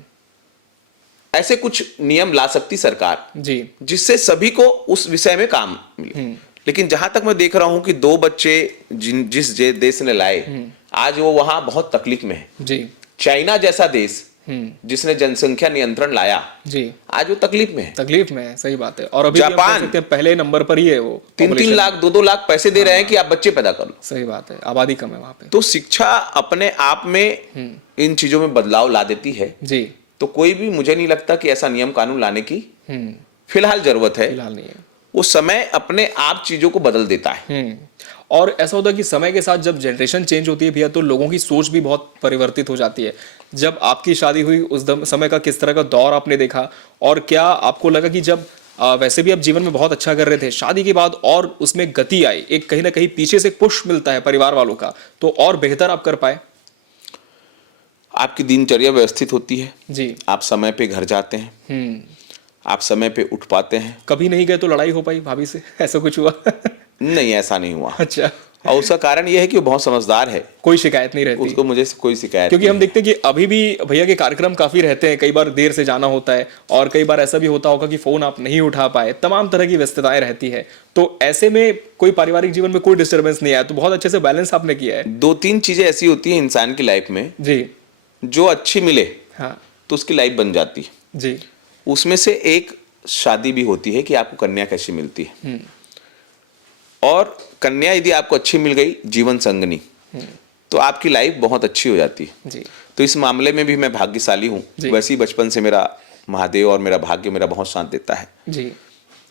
ऐसे कुछ नियम ला सकती सरकार जी। जिससे सभी को उस विषय में काम मिले। लेकिन जहां तक मैं देख रहा हूं कि 2 बच्चे जिस देश ने लाए, आज वो वहां बहुत तकलीफ में है। जी। चाइना जैसा देश जिसने जनसंख्या नियंत्रण लाया, जी। आज वो तकलीफ में है। तकलीफ में है, सही बात है। और अभी भी हम कह जापान सकते हैं पहले नंबर पर ही है वो। 3-3 population। लाख 2-2 लाख पैसे दे रहे हैं कि आप बच्चे पैदा कर लो। सही बात है, आबादी कम है वहां पे। तो शिक्षा अपने आप में इन चीजों में बदलाव ला देती है। जी। तो कोई भी, मुझे नहीं लगता कि ऐसा नियम कानून लाने की फिलहाल जरूरत है। फिलहाल नहीं है। वो समय अपने आप चीजों को बदल देता है। और ऐसा होता है कि समय के साथ जब जनरेशन चेंज होती है भैया, तो लोगों की सोच भी बहुत परिवर्तित हो जाती है। जब आपकी शादी हुई उस समय का किस तरह का दौर आपने देखा, और क्या आपको लगा कि जब वैसे भी आप जीवन में बहुत अच्छा कर रहे थे, शादी के बाद और उसमें गति आई, एक कहीं ना कहीं पीछे से पुश मिलता है परिवार वालों का, तो और बेहतर आप कर पाए? आपकी दिनचर्या व्यवस्थित होती है जी। आप समय पे घर जाते हैं, आप समय पे उठ पाते हैं। कभी नहीं गए तो लड़ाई हो पाई भाभी से, ऐसा कुछ हुआ? नहीं, ऐसा नहीं हुआ। अच्छा। और उसका कारण यह है कि वो बहुत समझदार है, कोई शिकायत नहीं रहती, उसको मुझे कोई शिकायत क्योंकि नहीं हम देखते हैं कि अभी भी भैया के कार्यक्रम काफी रहते हैं, कई बार देर से जाना होता है और कई बार ऐसा भी होता होगा कि फोन आप नहीं उठा पाए, तमाम तरह की व्यस्तताएं रहती है। तो ऐसे में कोई पारिवारिक जीवन में कोई डिस्टर्बेंस नहीं आया, तो बहुत अच्छे से बैलेंस आपने किया है। है। 2-3 चीजें ऐसी होती हैं इंसान की लाइफ में, जी। जो अच्छी मिले हाँ तो उसकी लाइफ बन जाती है। जी। उसमें से एक शादी भी होती है कि आपको कन्या कैसी मिलती है, और कन्या यदि आपको अच्छी मिल गई, जीवन संगनी, तो आपकी लाइफ बहुत अच्छी हो जाती है। जी। तो इस मामले में भी मैं भाग्यशाली हूँ। जी। वैसे ही बचपन से मेरा महादेव और मेरा भाग्य मेरा बहुत साथ देता है। जी।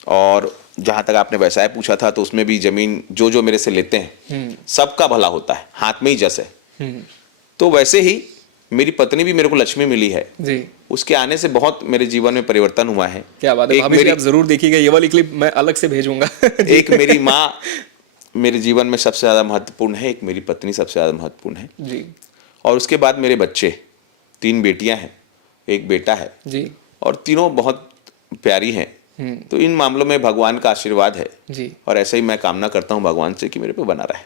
और जहां तक आपने व्यवसाय पूछा था, तो उसमें भी जमीन जो जो मेरे से लेते हैं सबका भला होता है, हाथ में ही जस है। तो वैसे ही मेरी पत्नी भी मेरे को लक्ष्मी मिली है, जी। उसके आने से बहुत मेरे जीवन में परिवर्तन हुआ है। क्या बात है एक भाभी जी, मेरी- आप जरूर देखिएगा, ये वाली क्लिप मैं अलग से भेजूंगा। एक मेरी माँ मेरे जीवन में सबसे ज्यादा महत्वपूर्ण है, एक मेरी पत्नी सबसे ज्यादा महत्वपूर्ण है, जी। और उसके बाद मेरे बच्चे, 3 बेटियां हैं, 1 बेटा है, जी। और तीनों बहुत प्यारी हैं। तो इन मामलों में भगवान का आशीर्वाद है, जी। और ऐसे ही मैं कामना करता हूँ भगवान से कि मेरे पे बना रहे।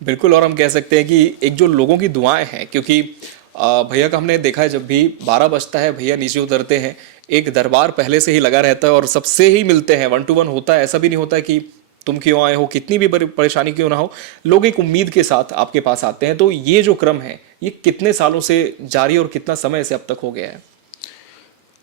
बिल्कुल, और हम कह सकते हैं कि एक जो लोगों की दुआएं हैं, क्योंकि भैया का हमने देखा है जब भी 12 बजता है भैया नीचे उतरते हैं, एक दरबार पहले से ही लगा रहता है और सबसे ही मिलते हैं, 1 to 1 होता है। ऐसा भी नहीं होता है कि तुम क्यों आए हो, कितनी भी बड़ी परेशानी क्यों ना हो, लोग एक उम्मीद के साथ आपके पास आते हैं। तो ये जो क्रम है, ये कितने सालों से जारी और कितना समय से अब तक हो गया है?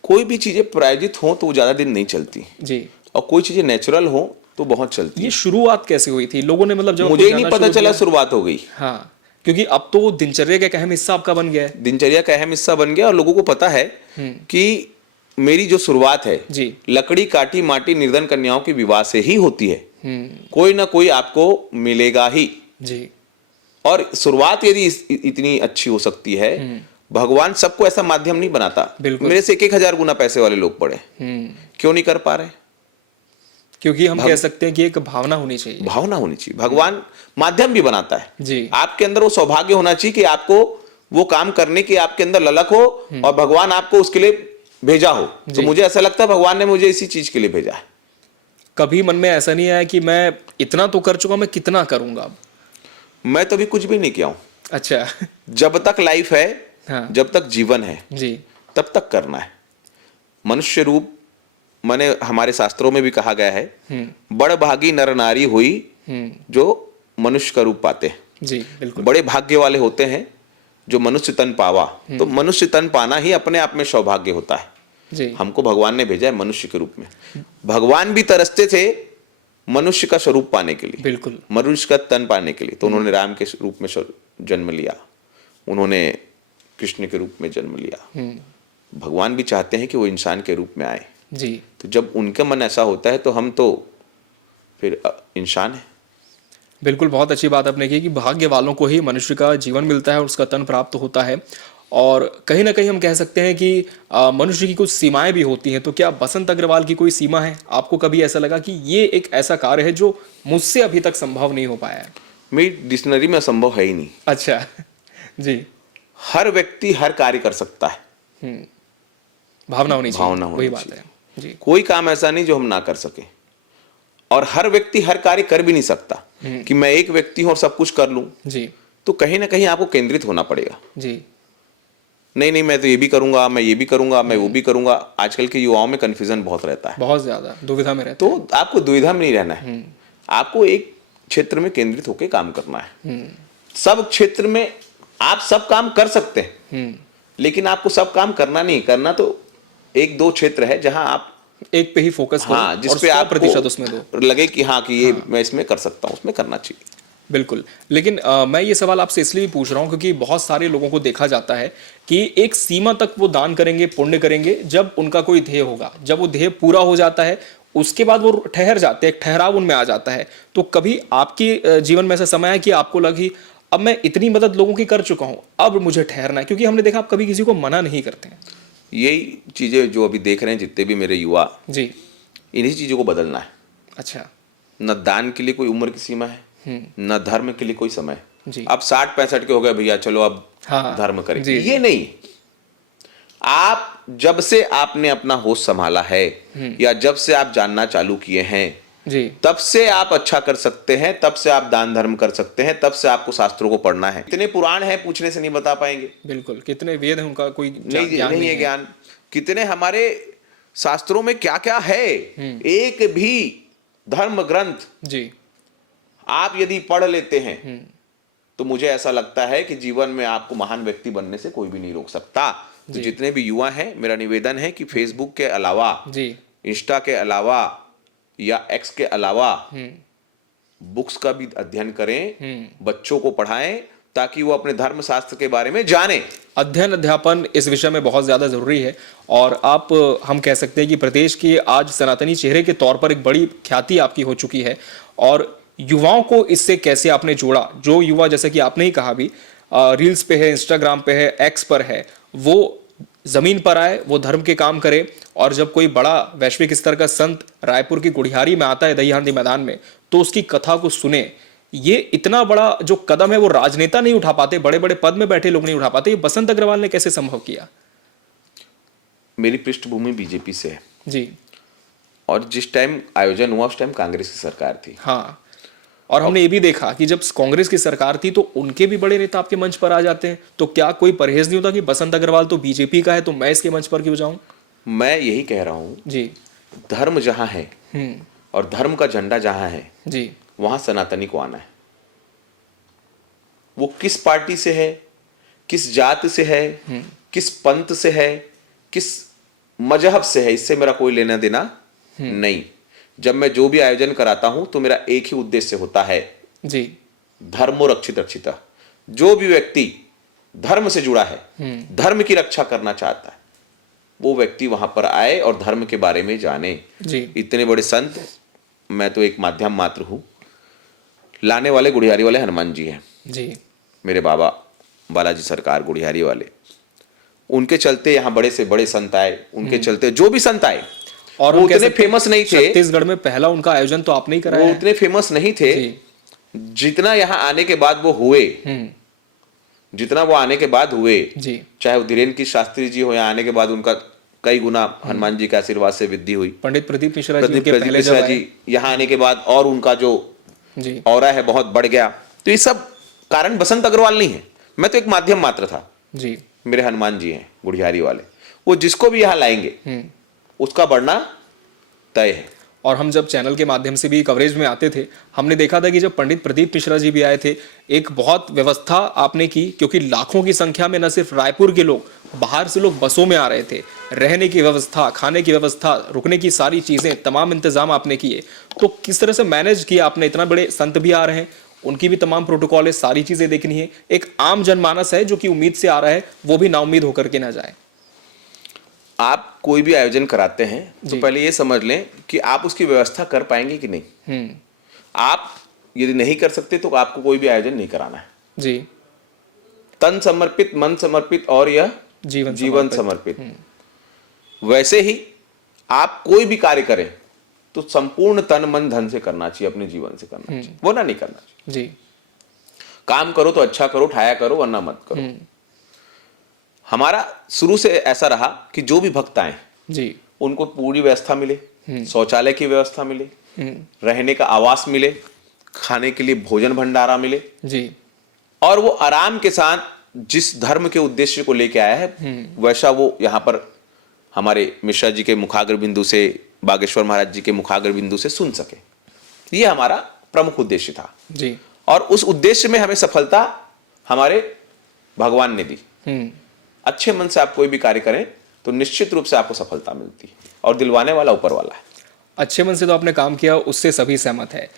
कोई भी चीजें प्रायोजित हो तो वो ज्यादा दिन नहीं चलती, जी। और कोई चीजें नेचुरल हो तो बहुत चलती ये है। शुरुआत कैसे हुई थी? लोगों ने मतलब जब मुझे ही आपको नहीं जानना पता शुरू चला, किया? शुरुआत हो गई। हाँ, क्योंकि अब तो वो दिनचर्या का एक अहम हिस्सा आपका बन गया है। दिनचर्या का अहम हिस्सा बन गया, और लोगों को पता है कि मेरी जो शुरुआत है, जी। लकड़ी काटी माटी निर्धन कन्याओं के विवाह से ही होती है। कोई ना कोई आपको मिलेगा ही, जी। और शुरुआत यदि इतनी अच्छी हो सकती है, भगवान सबको ऐसा माध्यम नहीं बनाता। बिल्कुल। मेरे से 1,000 गुना पैसे वाले लोग पड़े, क्यों नहीं कर पा रहे? क्योंकि हम कह सकते हैं कि एक भावना होनी चाहिए। भावना होनी चाहिए। भगवान माध्यम भी बनाता है। जी। आपके अंदर वो सौभाग्य होना चाहिए कि आपको वो काम करने की आपके अंदर ललक हो, और भगवान आपको उसके लिए भेजा हो। तो मुझे ऐसा लगता है भगवान ने मुझे इसी चीज के लिए भेजा है। कभी मन में ऐसा नहीं आया कि मैं इतना तो कर चुका, मैं कितना करूंगा अब? मैं तो अभी कुछ भी नहीं किया हूं। अच्छा। जब तक लाइफ है, हाँ। जब तक जीवन है, जी। तब तक करना है। मनुष्य रूप, माने हमारे शास्त्रों में भी कहा गया है, बड़ भागी नर नारी हुई जो मनुष्य का रूप पाते हैं। जी बिल्कुल। बड़े भाग्य वाले होते हैं जो मनुष्य तन पावा। तो मनुष्य तन पाना ही अपने आप में सौभाग्य होता है। जी। हमको भगवान ने भेजा है मनुष्य के रूप में। भगवान भी तरसते थे मनुष्य का स्वरूप पाने के लिए, बिल्कुल। मनुष्य का तन पाने के लिए। तो उन्होंने राम के रूप में जन्म लिया, उन्होंने कृष्ण के रूप में जन्म लिया। भगवान भी चाहते हैं कि वो इंसान के रूप में आए। जी। तो जब उनका मन ऐसा होता है तो हम तो फिर इंसान है। बिल्कुल, बहुत अच्छी बात आपने की कि भाग्य वालों को ही मनुष्य का जीवन मिलता है और उसका तन प्राप्त होता है। और कहीं ना कहीं हम कह सकते हैं कि मनुष्य की कुछ सीमाएं भी होती हैं। तो क्या बसंत अग्रवाल की कोई सीमा है? आपको कभी ऐसा लगा कि ये एक ऐसा कार्य है जो मुझसे अभी तक संभव नहीं हो पाया है? मेरी डिक्शनरी में असंभव है ही नहीं। अच्छा। जी। हर व्यक्ति हर कार्य कर सकता है। भावना होनी चाहिए। भावना होनी वही बात चाहिए। है। जी। कोई काम ऐसा नहीं जो हम ना कर सके, और हर व्यक्ति हर कार्य कर भी नहीं सकता कि मैं एक व्यक्ति हूं और सब कुछ कर लूं। जी। तो कहीं ना कहीं आपको केंद्रित होना पड़ेगा। जी। नहीं, मैं तो ये भी करूंगा, मैं ये भी करूंगा, मैं वो भी करूंगा। आजकल के युवाओं में कंफ्यूजन बहुत रहता है, बहुत ज्यादा दुविधा में रहते हैं। तो आपको दुविधा में नहीं रहना है। आपको एक क्षेत्र में केंद्रित होकर काम करना है। सब क्षेत्र में आप सब काम कर सकते हैं, लेकिन आपको सब काम करना नहीं करना। तो 1-2 क्षेत्र है जहां आप एक पे ही फोकस करो, हाँ, जिस और पे 100% आपको उसमें दो। लगे कि हाँ कि ये मैं इसमें कर सकता हूँ, उसमें करना चाहिए। बिल्कुल। लेकिन मैं ये सवाल आपसे इसलिए भी पूछ रहा हूँ क्योंकि बहुत सारे लोगों को देखा जाता है कि एक सीमा तक वो दान करेंगे, पुण्य करेंगे, जब उनका कोई ध्येय होगा, जब वो ध्येय पूरा हो जाता है उसके बाद वो ठहर जाते हैं, एक ठहराव उनमें आ जाता है। तो कभी आपके जीवन में ऐसा समय है कि आपको लगी अब मैं इतनी मदद लोगों की कर चुका हूँ, अब मुझे ठहरना है? क्योंकि हमने देखा आप कभी किसी को मना नहीं करते हैं। यही चीजें जो अभी देख रहे हैं जितने भी मेरे युवा, जी। इन्हीं चीजों को बदलना है। अच्छा। न दान के लिए कोई उम्र की सीमा है, न धर्म के लिए कोई समय। जी। अब 60-65 के हो गए भैया, चलो अब हाँ, धर्म करें, जी। ये नहीं। आप जब से आपने अपना होश संभाला है, या जब से आप जानना चालू किए हैं जी तब से आप अच्छा कर सकते हैं, तब से आप दान धर्म कर सकते हैं, तब से आपको शास्त्रों को पढ़ना है। इतने पुराण हैं, पूछने से नहीं बता पाएंगे। बिल्कुल, कितने वेद हैं उनका कोई नहीं ज्ञान नहीं है है। ज्ञान। कितने हमारे शास्त्रों में क्या क्या है, एक भी धर्म ग्रंथ जी आप यदि पढ़ लेते हैं तो मुझे ऐसा लगता है कि जीवन में आपको महान व्यक्ति बनने से कोई भी नहीं रोक सकता। तो जी। जितने भी युवा हैं, मेरा निवेदन है कि फेसबुक के अलावा, जी इंस्टा के अलावा या एक्स के अलावा बुक्स का भी अध्ययन करें, बच्चों को पढ़ाएं ताकि वो अपने धर्म शास्त्र के बारे में जाने। अध्ययन अध्यापन इस विषय में बहुत ज़्यादा ज़रूरी है। और आप हम कह सकते हैं कि प्रदेश के आज सनातनी चेहरे के तौर पर एक बड़ी ख्याति आपकी हो चुकी है। और युवाओं को इससे कैसे आपने जोड़ा, जो युवा जैसे कि आपने ही कहा भी रील्स पे है, इंस्टाग्राम पे है, एक्स पर है, वो ज़मीन पर आए, वो धर्म के काम करे। और जब कोई बड़ा वैश्विक स्तर का संत रायपुर की गुढ़ियारी में आता है, दही हांडी मैदान में, तो उसकी कथा को सुने। ये इतना बड़ा जो कदम है वो राजनेता नहीं उठा पाते, बड़े बड़े पद में बैठे लोग नहीं उठा पाते। ये बसंत अग्रवाल ने कैसे संभव किया? मेरी पृष्ठभूमि बीजेपी से है जी और जिस टाइम आयोजन हुआ उस टाइम कांग्रेस की सरकार थी। हाँ, और हमने ये भी देखा कि जब कांग्रेस की सरकार थी तो उनके भी बड़े नेता आपके मंच पर आ जाते हैं। तो क्या कोई परहेज नहीं होता कि बसंत अग्रवाल तो बीजेपी का है तो मैं इसके मंच पर क्यों जाऊं? मैं यही कह रहा हूं, जी धर्म जहां है और धर्म का झंडा जहां है, जी वहां सनातनी को आना है। वो किस पार्टी से है, किस जात से है, किस पंथ से है, किस मजहब से है, इससे मेरा कोई लेना देना नहीं। जब मैं जो भी आयोजन कराता हूं तो मेरा एक ही उद्देश्य होता है, जी धर्मो रक्षित रक्षिता। जो भी व्यक्ति धर्म से जुड़ा है, धर्म की रक्षा करना चाहता है, वो व्यक्ति वहां पर आए और धर्म के बारे में जाने। जी इतने बड़े संत, मैं तो एक माध्यम मात्र हूं। लाने वाले गुढ़ियारी वाले हनुमान जी हैं, जी मेरे बाबा बालाजी सरकार गुढ़ियारी वाले। उनके चलते यहाँ बड़े से बड़े संत आए, उनके चलते जो भी संत आए, और वो हम कह उतने सकते हैं फेमस नहीं थे। छत्तीसगढ़ में पहला उनका आयोजन तो आपने ही कराया वो है। उतने फेमस नहीं थे जी जितना यहाँ आने के बाद वो हुए। जितना वो आने के बाद हुए, जी चाहे वो धीरेन्द्र की शास्त्री जी हो, यहाँ आने के बाद उनका कई गुना हनुमान जी के आशीर्वाद से वृद्धि हुई। पंडित प्रदीप मिश्रा जी प्रदीप उनके प्रदीप पहले जब मिश्रा आए। जी यहाँ आने के बाद और उनका जो जी ऑरा है बहुत बढ़ गया। तो ये सब कारण बसंत अग्रवाल नहीं है, मैं तो एक माध्यम मात्र था। जी मेरे हनुमान जी हैं गुढ़ियारी वाले, वो जिसको भी यहाँ लाएंगे उसका बढ़ना तय है। और हम जब चैनल के माध्यम से भी कवरेज में आते थे, हमने देखा था कि जब पंडित प्रदीप मिश्रा जी भी आए थे, एक बहुत व्यवस्था आपने की, क्योंकि लाखों की संख्या में न सिर्फ रायपुर के लोग, बाहर से लोग बसों में आ रहे थे। रहने की व्यवस्था, खाने की व्यवस्था, रुकने की सारी चीज़ें, तमाम इंतजाम आपने किए। तो किस तरह से मैनेज किया आपने? इतना बड़े संत भी आ रहे हैं, उनकी भी तमाम प्रोटोकॉल है, सारी चीज़ें देखनी है। एक आम जनमानस है जो कि उम्मीद से आ रहा है, वो भी नाउम्मीद होकर के ना जाए। आप कोई भी आयोजन कराते हैं तो जी। पहले ये समझ लें कि आप उसकी व्यवस्था कर पाएंगे कि नहीं। आप यदि नहीं कर सकते तो आपको कोई भी आयोजन नहीं कराना है। जी तन समर्पित, मन समर्पित और यह जीवन समर्पित। वैसे ही आप कोई भी कार्य करें तो संपूर्ण तन मन धन से करना चाहिए, अपने जीवन से करना चाहिए, वो ना नहीं करना चाहिए। जी काम करो तो अच्छा करो, ठाया करो वरना मत करो। हमारा शुरू से ऐसा रहा कि जो भी भक्त आए जी उनको पूरी व्यवस्था मिले, शौचालय की व्यवस्था मिले, रहने का आवास मिले, खाने के लिए भोजन भंडारा मिले, जी और वो आराम के साथ जिस धर्म के उद्देश्य को लेके आया है वैसा वो यहाँ पर हमारे मिश्रा जी के मुखाग्र बिंदु से, बागेश्वर महाराज जी के मुखाग्र बिंदु से सुन सके। ये हमारा प्रमुख उद्देश्य था जी और उस उद्देश्य में हमें सफलता हमारे भगवान ने दी। अच्छे मन से आप कोई भी कार्य करें तो निश्चित रूप से आपको सफलता मिलती है और दिलवाने वाला ऊपर वाला है। अच्छे मन से तो आपने काम किया, उससे सभी सहमत है।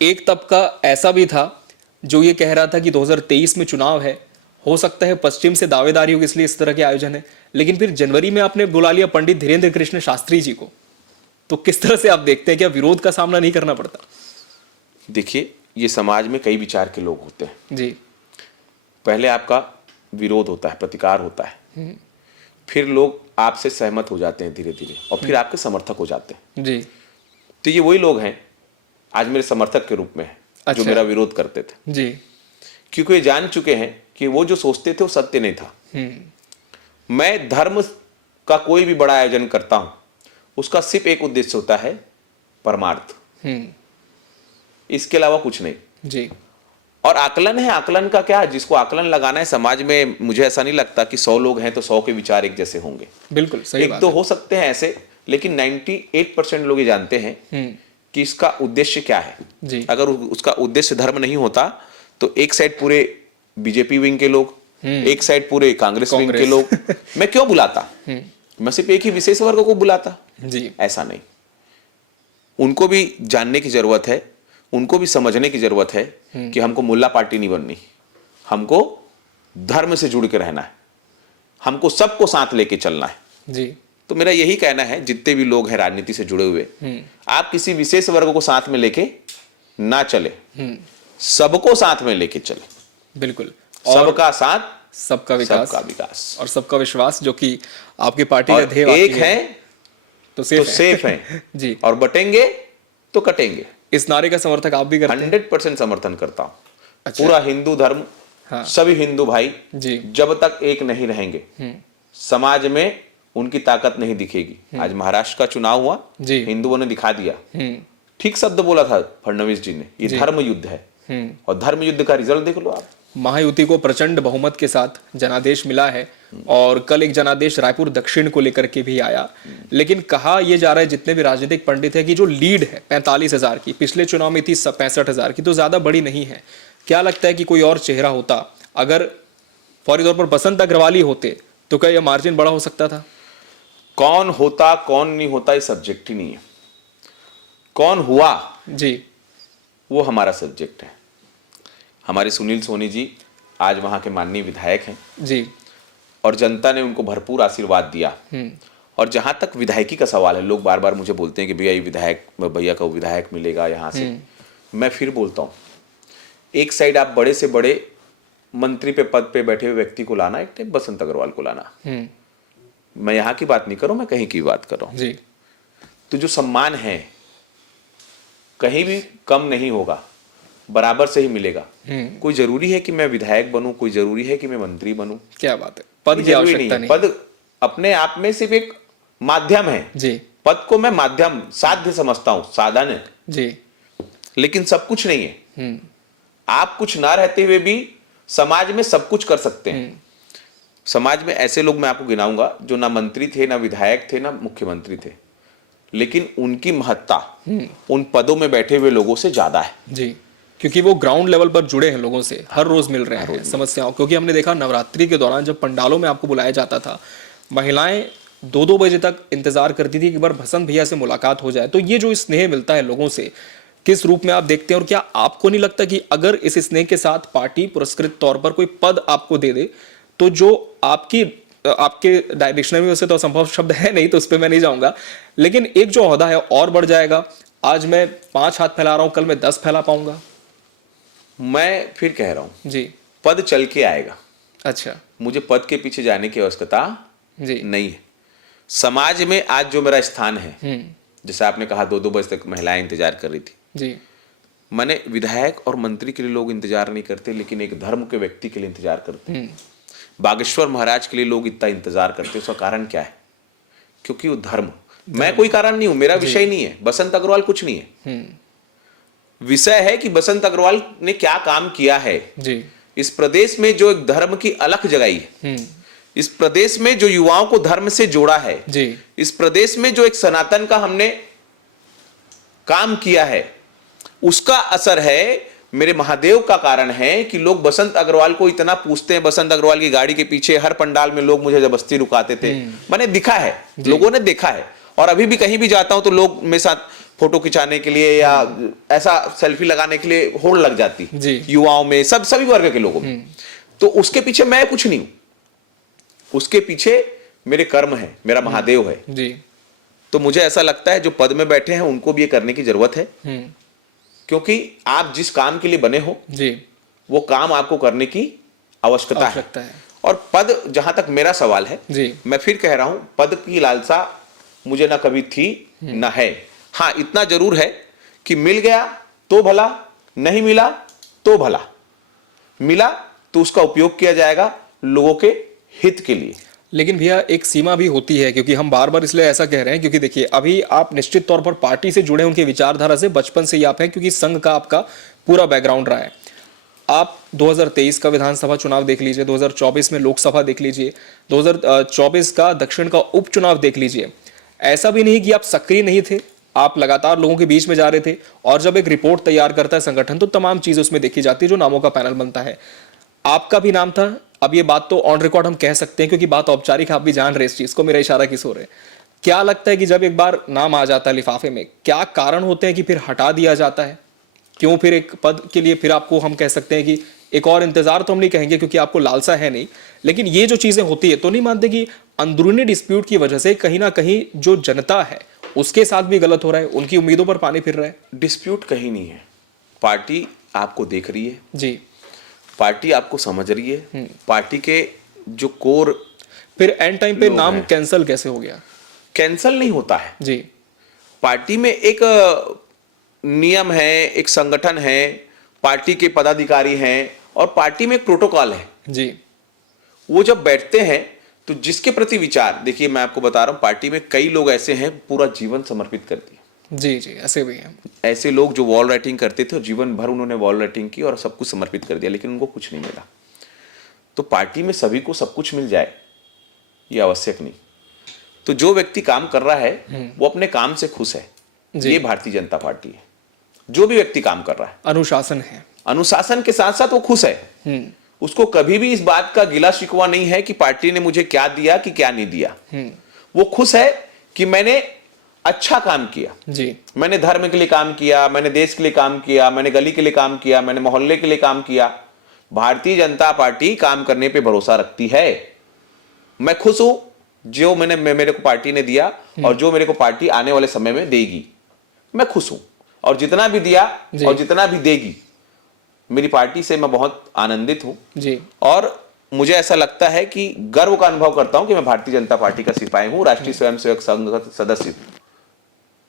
एक तबका ऐसा भी था जो ये कह रहा था कि 2023 में चुनाव है, हो सकता है पश्चिम से दावेदारी हो, इसलिए इस तरह के आयोजन है। लेकिन फिर जनवरी में आपने बुला लिया पंडित धीरेन्द्र कृष्ण शास्त्री जी को। तो किस तरह से आप देखते हैं, क्या विरोध का सामना नहीं करना पड़ता? देखिए, ये समाज में कई विचार के लोग होते हैं। जी पहले आपका विरोध होता है, प्रतिकार होता है, फिर लोग आपसे सहमत हो जाते हैं धीरे धीरे और फिर आपके समर्थक हो जाते हैं। जी तो ये वही लोग हैं आज मेरे समर्थक के रूप में हैं, अच्छा। जो मेरा विरोध करते थे, जी क्योंकि ये जान चुके हैं कि वो जो सोचते थे वो सत्य नहीं था। मैं धर्म का कोई भी बड़ा आयोजन करता हूं, उसका सिर्फ एक उद्देश्य होता है, परमार्थ। इसके अलावा कुछ नहीं। जी। और आकलन है, आकलन का क्या, जिसको आकलन लगाना है समाज में, मुझे ऐसा नहीं लगता कि 100 लोग हैं तो 100 के विचार एक जैसे होंगे। बिल्कुल सही एक बात तो है। हो सकते हैं ऐसे, लेकिन 98% लोग ये जानते हैं कि इसका उद्देश्य क्या है। जी। अगर उसका उद्देश्य धर्म नहीं होता तो एक साइड पूरे बीजेपी विंग के लोग, एक साइड पूरे कांग्रेस विंग के लोग, मैं क्यों बुलाता? मैं सिर्फ एक ही विशेष वर्ग को बुलाता। जी। ऐसा नहीं, उनको भी जानने की जरूरत है, उनको भी समझने की जरूरत है कि हमको मुल्ला पार्टी नहीं बननी, हमको धर्म से जुड़ के रहना है, हमको सबको साथ लेके चलना है। जी। तो मेरा यही कहना है, जितने भी लोग हैं राजनीति से जुड़े हुए, आप किसी विशेष वर्ग को साथ में लेके ना चले, सबको साथ में लेके चले। बिल्कुल। सबका साथ, सबका विकास, सबका विकास और सबका विश्वास, जो कि आपकी पार्टी का और ध्येय एक वाकई है तो तो सेफ है जी। और बटेंगे तो कटेंगे। इस नारे का समर्थक आप भी करते हैं? 100% समर्थन करता हूं। अच्छा। पूरा हिंदू धर्म, हाँ। सभी हिंदू भाई जी। जब तक एक नहीं रहेंगे, समाज में उनकी ताकत नहीं दिखेगी। आज महाराष्ट्र का चुनाव हुआ, जी। हिंदुओं ने दिखा दिया। ठीक शब्द बोला था फडणवीस जी ने, ये धर्म युद्ध है, और धर्म युद्ध का रिजल्ट देख लो आप। महायुति को प्रचंड बहुमत के साथ जनादेश मिला है, और कल एक जनादेश रायपुर दक्षिण को लेकर के भी आया। लेकिन कहा यह जा रहा है, जितने भी राजनीतिक पंडित है, कि जो लीड है 45,000 की, पिछले चुनाव में थी 65,000 की, तो ज्यादा बड़ी नहीं है। क्या लगता है कि कोई और चेहरा होता, अगर फौरी तौर पर बसंत अग्रवाल ही होते, तो क्या यह मार्जिन बड़ा हो सकता था? कौन होता कौन नहीं होता ये सब्जेक्ट ही नहीं है, कौन हुआ जी। वो हमारा सब्जेक्ट है। हमारे सुनील सोनी जी आज वहां के माननीय विधायक हैं जी। और जनता ने उनको भरपूर आशीर्वाद दिया। और जहां तक विधायकी का सवाल है, लोग बार बार मुझे बोलते हैं कि भैया ये विधायक, भैया का विधायक मिलेगा यहाँ से। मैं फिर बोलता हूँ, एक साइड आप बड़े से बड़े मंत्री पे पद पे बैठे हुए व्यक्ति को लाना, एक टाइम बसंत अग्रवाल को लाना। मैं यहाँ की बात नहीं कर रहा हूं, मैं कहीं की बात कर रहा हूं। जी। तो जो सम्मान है कहीं भी कम नहीं होगा, बराबर से ही मिलेगा। कोई जरूरी है कि मैं विधायक बनूं, कोई जरूरी है कि मैं मंत्री बनूं? क्या बात है, पद की जरूरी आवश्यकता नहीं। पद अपने आप में सिर्फ एक माध्यम है। जी। पद को मैं माध्यम, साध्य समझता हूं, साधन है, जी। लेकिन सब कुछ नहीं है। आप कुछ ना रहते हुए भी समाज में सब कुछ कर सकते हैं। समाज में ऐसे लोग मैं आपको गिनाऊंगा जो ना मंत्री थे, ना विधायक थे, ना मुख्यमंत्री थे, लेकिन उनकी महत्ता उन पदों में बैठे हुए लोगों से ज्यादा है। जी, क्योंकि वो ग्राउंड लेवल पर जुड़े हैं लोगों से, हर रोज मिल रहे हैं समस्याओं। क्योंकि हमने देखा नवरात्रि के दौरान जब पंडालों में आपको बुलाया जाता था, महिलाएं 2-2 बजे तक इंतजार करती थी कि एक बार बसंत भैया से मुलाकात हो जाए। तो ये जो स्नेह मिलता है लोगों से, किस रूप में आप देखते हैं? और क्या आपको नहीं लगता कि अगर इस स्नेह के साथ पार्टी पुरस्कृत तौर पर कोई पद आपको दे दे, तो जो आपके डिक्शनरी में वैसे तो असंभव शब्द है नहीं, तो उस पर मैं नहीं जाऊंगा, लेकिन एक जो ओहदा है और बढ़ जाएगा। आज मैं 5 हाथ फैला रहा हूं, कल मैं 10 फैला पाऊंगा। मैं फिर कह रहा हूं, जी। पद चल के आएगा। अच्छा। मुझे पद के पीछे जाने की आवश्यकता जी नहीं है। समाज में आज जो मेरा स्थान है, जैसे आपने कहा 2-2 बजे तक महिलाएं इंतजार कर रही थी, जी। मैंने विधायक और मंत्री के लिए लोग इंतजार नहीं करते, लेकिन एक धर्म के व्यक्ति के लिए इंतजार करते हैं। बागेश्वर महाराज के लिए लोग इतना इंतजार करते हैं। उसका कारण क्या है? क्योंकि वो धर्म। मैं कोई कारण नहीं हूं, मेरा विषय नहीं है, बसंत अग्रवाल कुछ नहीं है। विषय है कि बसंत अग्रवाल ने क्या काम किया है जी। इस प्रदेश में, जो एक धर्म की अलख जगाई है, इस प्रदेश में जो युवाओं को धर्म से जोड़ा है, जी। इस प्रदेश में जो एक सनातन का हमने काम किया है, उसका असर है, मेरे महादेव का कारण है कि लोग बसंत अग्रवाल को इतना पूछते हैं। बसंत अग्रवाल की गाड़ी के पीछे हर पंडाल में लोग मुझे जबरदस्ती रुकाते थे, मैंने दिखा है, लोगों ने देखा है। और अभी भी कहीं भी जाता हूं तो लोग मेरे साथ फोटो खिंचाने के लिए या ऐसा सेल्फी लगाने के लिए होड़ लग जाती, युवाओं में, सभी वर्ग के लोगों में। तो उसके पीछे मैं कुछ नहीं हूं, उसके पीछे मेरे कर्म है, मेरा महादेव है। जी। तो मुझे ऐसा लगता है जो पद में बैठे हैं उनको भी ये करने की जरूरत है, क्योंकि आप जिस काम के लिए बने हो, जी, वो काम आपको करने की आवश्यकता है। और पद, जहां तक मेरा सवाल है, जी, मैं फिर कह रहा हूं, पद की लालसा मुझे ना कभी थी ना है। हाँ, इतना जरूर है कि मिल गया तो भला, नहीं मिला तो भला, मिला तो उसका उपयोग किया जाएगा लोगों के हित के लिए। लेकिन भैया एक सीमा भी होती है, क्योंकि हम बार बार इसलिए ऐसा कह रहे हैं क्योंकि देखिए अभी आप निश्चित तौर पर पार्टी से जुड़े, उनके विचारधारा से बचपन से ही आप हैं, क्योंकि संघ का आपका पूरा बैकग्राउंड रहा है। आप 2023 का विधानसभा चुनाव देख लीजिए, 2024 में लोकसभा देख लीजिए, 2024 का दक्षिण का उपचुनाव देख लीजिए। ऐसा भी नहीं कि आप सक्रिय नहीं थे, आप लगातार लोगों के बीच में जा रहे थे। और जब एक रिपोर्ट तैयार करता है संगठन तो तमाम चीजें उसमें देखी जाती है, जो नामों का पैनल बनता है। आपका भी नाम था। अब ये बात तो ऑन रिकॉर्ड हम कह सकते हैं क्योंकि बात औपचारिक, आप भी जान रहे इस चीज को, मेरा इशारा किस ओर है। क्या लगता है कि जब एक बार नाम आ जाता है लिफाफे में, क्या कारण होते हैं कि फिर हटा दिया जाता है? क्यों फिर एक पद के लिए फिर आपको हम कह सकते हैं कि एक और इंतजार तो हम नहीं कहेंगे क्योंकि आपको लालसा है नहीं, लेकिन ये जो चीजें होती है तो नहीं मानते कि अंदरूनी डिस्प्यूट की वजह से कहीं ना कहीं जो जनता है उसके साथ भी गलत हो रहा है, उनकी उम्मीदों पर पानी फिर रहा है? डिस्प्यूट कहीं नहीं है। पार्टी आपको देख रही है जी। पार्टी आपको समझ रही है। पार्टी के जो कोर, फिर एंड टाइम पे लोग नाम हैं। कैंसिल कैसे हो गया? कैंसल नहीं होता है। जी। पार्टी में एक नियम है, एक संगठन है, पार्टी के पदाधिकारी हैं और पार्टी में एक प्रोटोकॉल है। जी। वो जब बैठते हैं तो जिसके प्रति विचार, देखिए मैं आपको बता रहा हूं, पार्टी में कई लोग ऐसे हैं पूरा जीवन समर्पित कर दिया। जी जी, ऐसे भी हैं। ऐसे लोग जो वॉल राइटिंग करते थे और जीवन भर उन्होंने वॉल राइटिंग की और सब कुछ समर्पित कर दिया, लेकिन उनको कुछ नहीं मिला। तो पार्टी में सभी को सब कुछ मिल जाए ये आवश्यक नहीं। तो जो व्यक्ति काम कर रहा है वो अपने काम से खुश है, जी। ये भारतीय जनता पार्टी है। जो भी व्यक्ति काम कर रहा है, अनुशासन है। अनुशासन के साथ साथ वो खुश है। उसको कभी भी इस बात का गिला शिकवा नहीं है कि पार्टी ने मुझे क्या दिया कि क्या नहीं दिया। वो खुश है कि मैंने अच्छा काम किया। जी। मैंने धर्म के लिए काम किया, मैंने देश के लिए काम किया, मैंने गली के लिए काम किया, मैंने मोहल्ले के लिए काम किया। भारतीय जनता पार्टी काम करने पे भरोसा रखती है। मैं खुश हूं जो मेरे को पार्टी ने दिया और जो मेरे को पार्टी आने वाले समय में देगी, मैं खुश हूं। और जितना भी दिया और जितना भी देगी, मेरी पार्टी से मैं बहुत आनंदित हूं। जी। और मुझे ऐसा लगता है कि गर्व का अनुभव करता हूं कि मैं भारतीय जनता पार्टी का सिपाही हूं, राष्ट्रीय स्वयंसेवक संघ का सदस्य।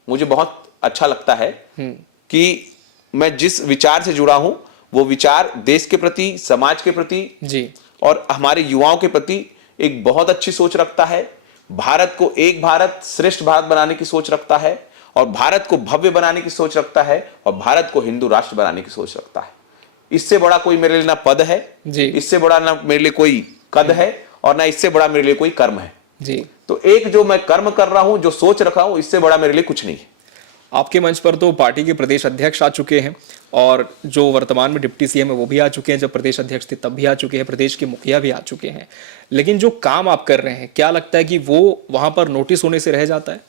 मुझे बहुत अच्छा लगता है कि मैं जिस विचार से जुड़ा हूं वो विचार देश के प्रति, समाज के प्रति जी। और हमारे युवाओं के प्रति एक बहुत अच्छी सोच रखता है। भारत को एक भारत श्रेष्ठ भारत बनाने की सोच रखता है और भारत को भव्य बनाने की सोच रखता है और भारत को हिंदू राष्ट्र बनाने की सोच रखता है। इससे बड़ा कोई मेरे लिए ना पद है जी। इससे बड़ा ना मेरे लिए कोई कद है और ना इससे बड़ा मेरे लिए कोई कर्म है। जी। तो एक जो मैं कर्म कर रहा हूं, जो सोच रखा हूं, इससे बड़ा मेरे लिए कुछ नहीं है। आपके मंच पर तो पार्टी के प्रदेश अध्यक्ष आ चुके हैं और जो वर्तमान में डिप्टी सीएम है वो भी आ चुके हैं, जब प्रदेश अध्यक्ष थे तब भी आ चुके हैं, प्रदेश के मुखिया भी आ चुके हैं। लेकिन जो काम आप कर रहे हैं, क्या लगता है कि वो वहां पर नोटिस होने से रह जाता है?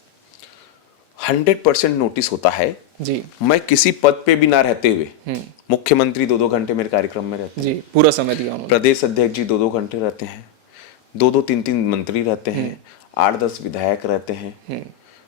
100% नोटिस होता है जी। मैं किसी पद पे भी ना रहते हुए, मुख्यमंत्री 2-2 घंटे मेरे कार्यक्रम में रहते हैं, जी, पूरा समय दिया उन्होंने। प्रदेश अध्यक्ष जी 2-2 घंटे रहते हैं, 2-2 3-3 मंत्री रहते हैं, 8-10 विधायक रहते हैं,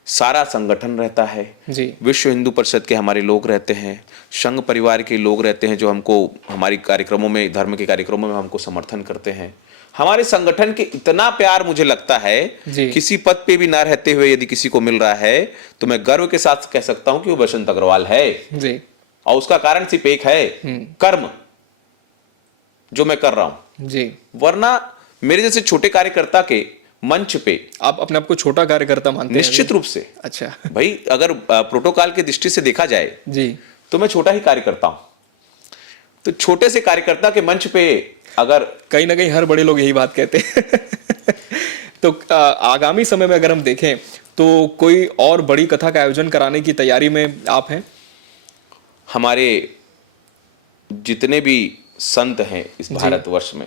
सारा संगठन रहता है जी। विश्व हिंदू परिषद के हमारे लोग रहते हैं, संघ परिवार के लोग रहते हैं जो हमको हमारी कार्यक्रमों में, धर्म के कार्यक्रमों में हमको समर्थन करते हैं। हमारे संगठन के इतना प्यार मुझे लगता है, किसी पद पे भी ना रहते हुए यदि किसी को मिल रहा है तो मैं गर्व के साथ कह सकता हूं कि वो बसंत अग्रवाल है जी। और उसका कारण सिर्फ एक है, कर्म जो मैं कर रहा हूं। जी। वरना मेरे जैसे छोटे कार्यकर्ता के मंच पे आप अपने आप को छोटा कार्यकर्ता मानते हैं? निश्चित रूप से। अच्छा। भाई अगर प्रोटोकॉल की दृष्टि से देखा जाए जी, तो मैं छोटा ही कार्यकर्ता हूं। तो छोटे से कार्यकर्ता के मंच पे अगर, कहीं ना कहीं हर बड़े लोग यही बात कहते हैं। तो आगामी समय में अगर हम देखें तो कोई और बड़ी कथा का आयोजन कराने की तैयारी में आप हैं? हमारे जितने भी संत हैं इस भारतवर्ष में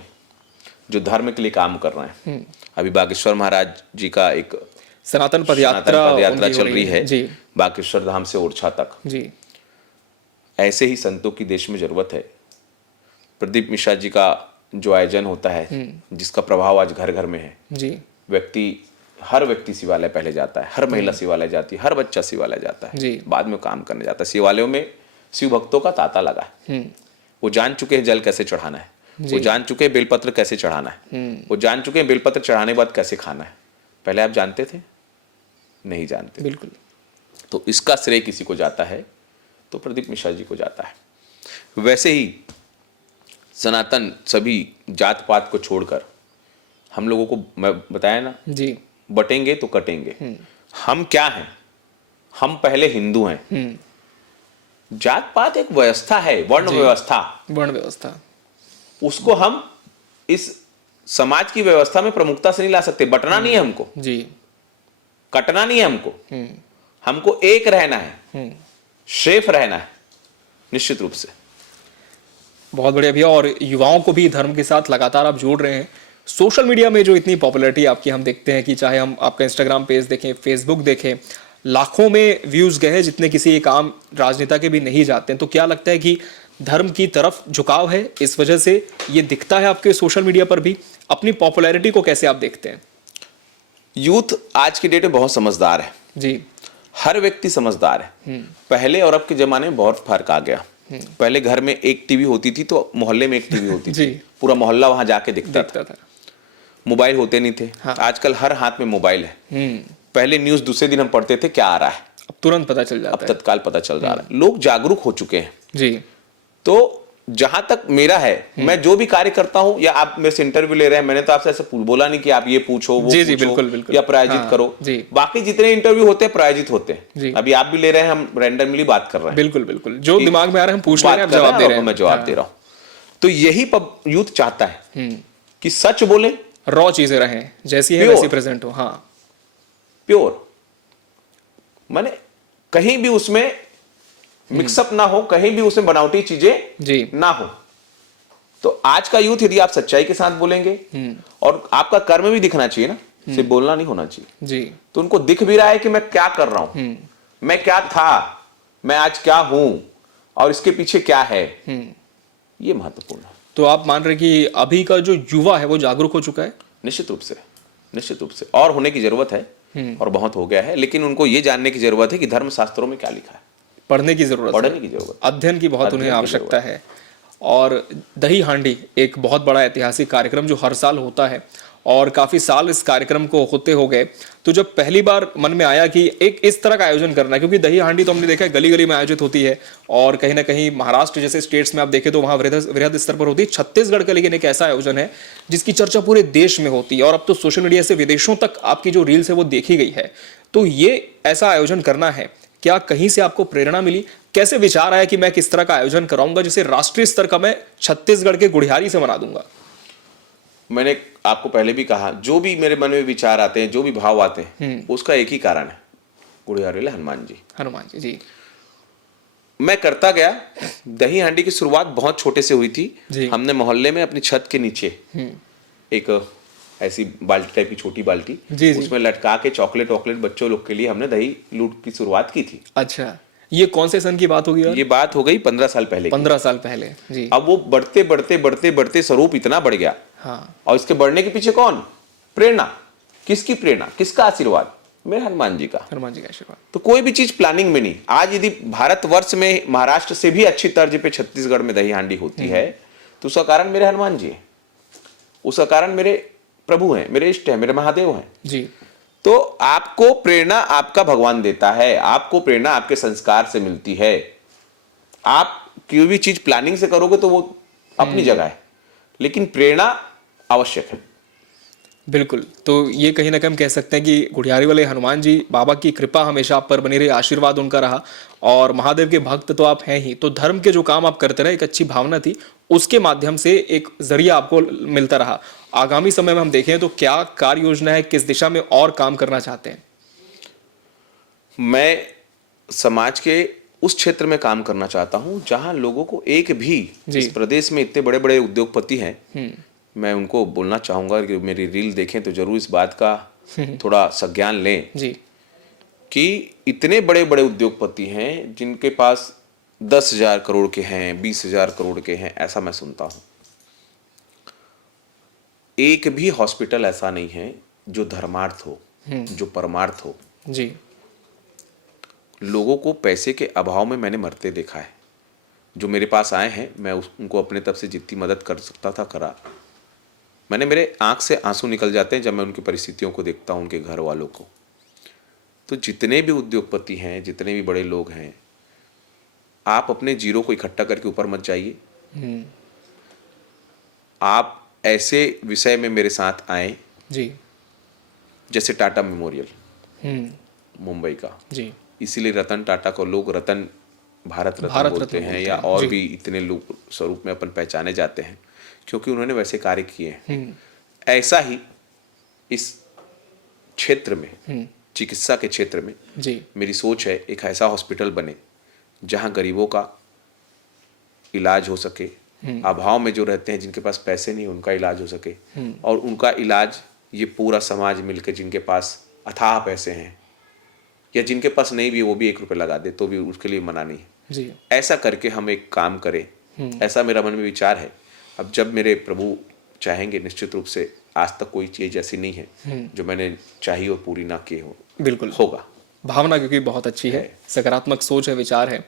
जो धर्म के लिए काम कर रहे हैं, अभी बागेश्वर महाराज जी का एक सनातन पदयात्रा उनकी चल हो रही है जी। बागेश्वर धाम से ओरछा तक। जी। ऐसे ही संतों की देश में जरूरत है। प्रदीप मिश्रा जी का जो आयोजन होता है, जिसका प्रभाव आज घर घर में है, जी। हर व्यक्ति शिवालय पहले जाता है, हर महिला शिवालय जाती है, हर बच्चा शिवालय जाता है, जी। बाद में काम करने जाता है। शिवालयों में शिव भक्तों का तांता लगा है। वो जान चुके हैं जल कैसे चढ़ाना है, वो जान चुके हैं बेलपत्र कैसे चढ़ाना है, वो जान चुके हैं बेलपत्र चढ़ाने के बाद कैसे खाना है। पहले आप जानते थे? नहीं जानते। बिल्कुल। तो इसका श्रेय किसी को जाता है तो प्रदीप मिश्रा जी को जाता है। वैसे ही सनातन सभी जात पात को छोड़कर हम लोगों को, मैं बताया ना, जी। बटेंगे तो कटेंगे। हम क्या हैं? हम पहले हिंदू हैं। जात पात एक व्यवस्था है, वर्ण जी। व्यवस्था, वर्ण व्यवस्था। उसको हम इस समाज की व्यवस्था में प्रमुखता से नहीं ला सकते। बटना नहीं है हमको, जी। कटना नहीं है हमको, हमको एक रहना है, सेफ रहना है, निश्चित रूप से। बहुत बढ़िया भैया। और युवाओं को भी धर्म के साथ लगातार आप जोड़ रहे हैं। सोशल मीडिया में जो इतनी पॉपुलैरिटी आपकी हम देखते हैं कि चाहे हम आपका इंस्टाग्राम पेज देखें, फेसबुक देखें, लाखों में व्यूज गए हैं जितने किसी एक आम राजनेता के भी नहीं जाते हैं। तो क्या लगता है कि धर्म की तरफ झुकाव है, इस वजह से ये दिखता है आपके सोशल मीडिया पर भी? अपनी पॉपुलैरिटी को कैसे आप देखते हैं? यूथ आज की डेट में बहुत समझदार है। जी। हर व्यक्ति समझदार है। पहले और अब के जमाने में बहुत फर्क आ गया। पहले घर में एक टीवी होती थी तो मोहल्ले में एक टीवी होती जी। थी, पूरा मोहल्ला वहां जाके दिखता था। देखता था। मोबाइल होते नहीं थे। हाँ। आजकल हर हाथ में मोबाइल है। पहले न्यूज दूसरे दिन हम पढ़ते थे क्या आ रहा है, अब तुरंत पता चल अब जाता है। तत्काल पता चल रहा है। लोग जागरूक हो चुके हैं। जी। तो जहां तक मेरा है, मैं जो भी कार्य करता हूं, या आप मेरे से इंटरव्यू ले रहे हैं, मैंने तो आपसे ऐसे बोला नहीं कि आप ये पूछो, वो जी, जी, पूछो, बिल्कुल, बिल्कुल। या प्रायोजित हाँ, करो। जी। बाकी जितने इंटरव्यू होते हैं प्रायोजित होते जी। हैं। अभी आप भी ले रहे हैं, हम रैंडमली बात कर रहे हैं। बिल्कुल बिल्कुल, जो कि दिमाग में आ रहा है हम पूछ ले बात रहे हैं, कर आप जवाब दे रहे हैं। मैं जवाब दे रहा हूं। तो यही यूथ चाहता है कि सच बोले, रॉ चीजें रहें, जैसी है Pure। वैसी प्रेजेंट हो। हाँ। प्योर, माने कहीं भी उसमें मिक्सअप ना हो, कहीं भी उसमें बनावटी चीजें जी। ना हो। तो आज का यूथ, यदि आप सच्चाई के साथ बोलेंगे, और आपका कर्म भी दिखना चाहिए ना, सिर्फ बोलना नहीं होना चाहिए। जी। तो उनको दिख भी रहा है कि मैं क्या कर रहा हूं, मैं क्या था, मैं आज क्या हूं, और इसके पीछे क्या है, ये महत्वपूर्ण है। तो आप मान रहे कि अभी का जो युवा है वो जागरूक हो चुका है? निश्चित रूप से, निश्चित रूप से, और होने की जरूरत है, और बहुत हो गया है। लेकिन उनको ये जानने की जरूरत है कि धर्म शास्त्रों में क्या लिखा है। पढ़ने की जरूरत है, पढ़ने की जरूरत है। अध्ययन की बहुत उन्हें अध्ययन की आवश्यकता है। और दही हांडी एक बहुत बड़ा ऐतिहासिक कार्यक्रम जो हर साल होता है, और काफी साल इस कार्यक्रम को होते हो गए। तो जब पहली बार मन में आया कि एक इस तरह का आयोजन करना है, क्योंकि दही हांडी तो हमने देखा है गली गली में आयोजित होती है, और कहीं ना कहीं महाराष्ट्र जैसे स्टेट्स में आप देखें तो वहां वृहद स्तर पर होती है। छत्तीसगढ़ का लेकिन एक ऐसा आयोजन है जिसकी चर्चा पूरे देश में होती है, और अब तो सोशल मीडिया से विदेशों तक आपकी जो रील्स है वो देखी गई है। तो ये ऐसा आयोजन करना है, क्या कहीं से आपको प्रेरणा मिली? कैसे विचार आया कि मैं किस तरह का आयोजन कराऊंगा जिसे राष्ट्रीय स्तर का मैं छत्तीसगढ़ के गुढ़ियारी से मना दूंगा? मैंने आपको पहले भी कहा, जो भी मेरे मन में विचार आते हैं, जो भी भाव आते हैं, उसका एक ही कारण है, गुढ़ियारी हनुमान जी। हनुमान जी। जी। मैं करता गया। दही हांडी की शुरुआत बहुत छोटे से हुई थी। जी। हमने मोहल्ले में अपनी छत के नीचे एक ऐसी बाल्टी टाइप की छोटी बाल्टी, जी, जी। उसमें लटका के चॉकलेट वॉकलेट बच्चों लोग के लिए हमने दही लूट की शुरुआत की थी। अच्छा, ये कौन से सन की बात होगी यार? ये बात हो गई 15 साल पहले की। 15 साल पहले। जी। अब वो बढ़ते बढ़ते बढ़ते बढ़ते स्वरूप इतना बढ़ गया। हाँ। और इसके बढ़ने के पीछे कौन? प्रेरणा। किसकी प्रेरणा, किसका आशीर्वाद? मेरे हनुमान जी का। हनुमान जी का आशीर्वाद। तो कोई भी चीज प्लानिंग में नहीं। आज यदि भारतवर्ष में महाराष्ट्र से भी अच्छी तर्ज पे छत्तीसगढ़ में दही हांडी होती है, तो उसका कारण मेरे हनुमान जी है, उसका कारण मेरे प्रभु हैं, मेरे इष्ट हैं, मेरे महादेव हैं। जी। तो आपको प्रेरणा आपका भगवान देता है, आपको प्रेरणा आपके संस्कार से मिलती है। आप कोई भी चीज प्लानिंग से करोगे तो वो अपनी जगह है, लेकिन प्रेरणा आवश्यक है। बिल्कुल। तो ये कहीं ना कहीं हम कह सकते हैं कि गुढ़ियारी वाले हनुमान जी बाबा की कृपा हमेशा आप पर बनी रही, आशीर्वाद उनका रहा, और महादेव के भक्त तो आप हैं ही। तो धर्म के जो काम आप करते रहे, एक अच्छी भावना थी, उसके माध्यम से एक जरिया आपको मिलता रहा। आगामी समय में हम देखें तो क्या कार्य योजना है, किस दिशा में और काम करना चाहते हैं? मैं समाज के उस क्षेत्र में काम करना चाहता हूं जहां लोगों को एक भी, इस प्रदेश में इतने बड़े बड़े उद्योगपति हैं, मैं उनको बोलना चाहूंगा कि मेरी रील देखें तो जरूर इस बात का थोड़ा संज्ञान लें जी। कि इतने बड़े बड़े उद्योगपति हैं जिनके पास 10,000 करोड़ के हैं, 20,000 करोड़ के हैं, ऐसा मैं सुनता हूं। एक भी हॉस्पिटल ऐसा नहीं है जो धर्मार्थ हो, जो परमार्थ हो। जी। लोगों को पैसे के अभाव में मैंने मरते देखा है। जो मेरे पास आए हैं, मैं उनको अपने तरफ से जितनी मदद कर सकता था करा। मैंने, मेरे आंख से आंसू निकल जाते हैं जब मैं उनकी परिस्थितियों को देखता हूं, उनके घर वालों को। तो जितने भी उद्योगपति हैं, जितने भी बड़े लोग हैं, आप अपने जीरो को इकट्ठा करके ऊपर मत जाइए। आप ऐसे विषय में मेरे साथ आए जी। जैसे टाटा मेमोरियल हम्म। मुंबई का, जी। इसीलिए रतन टाटा को लोग रतन भारत रत्न भारत बोलते रत्न हैं, बोलते या हैं, और जी। भी इतने लोग स्वरूप में अपन पहचाने जाते हैं क्योंकि उन्होंने वैसे कार्य किए हैं। ऐसा ही इस क्षेत्र में, चिकित्सा के क्षेत्र में जी। मेरी सोच है एक ऐसा हॉस्पिटल बने जहां गरीबों का इलाज हो सके, अभाव में जो रहते हैं जिनके पास पैसे नहीं उनका इलाज हो सके, और उनका इलाज ये पूरा समाज मिलकर जिनके पास अथाह पैसे हैं या जिनके पास नहीं भी वो भी 1 रुपये लगा दे तो भी उसके लिए मना नहीं है। जी। ऐसा करके हम एक काम करें, ऐसा मेरा मन में विचार है। अब जब मेरे प्रभु चाहेंगे, निश्चित रूप से आज तक कोई चीज ऐसी नहीं है जो मैंने चाही और पूरी ना की हो, बिल्कुल होगा। भावना क्योंकि बहुत अच्छी है, सकारात्मक सोच है, विचार है।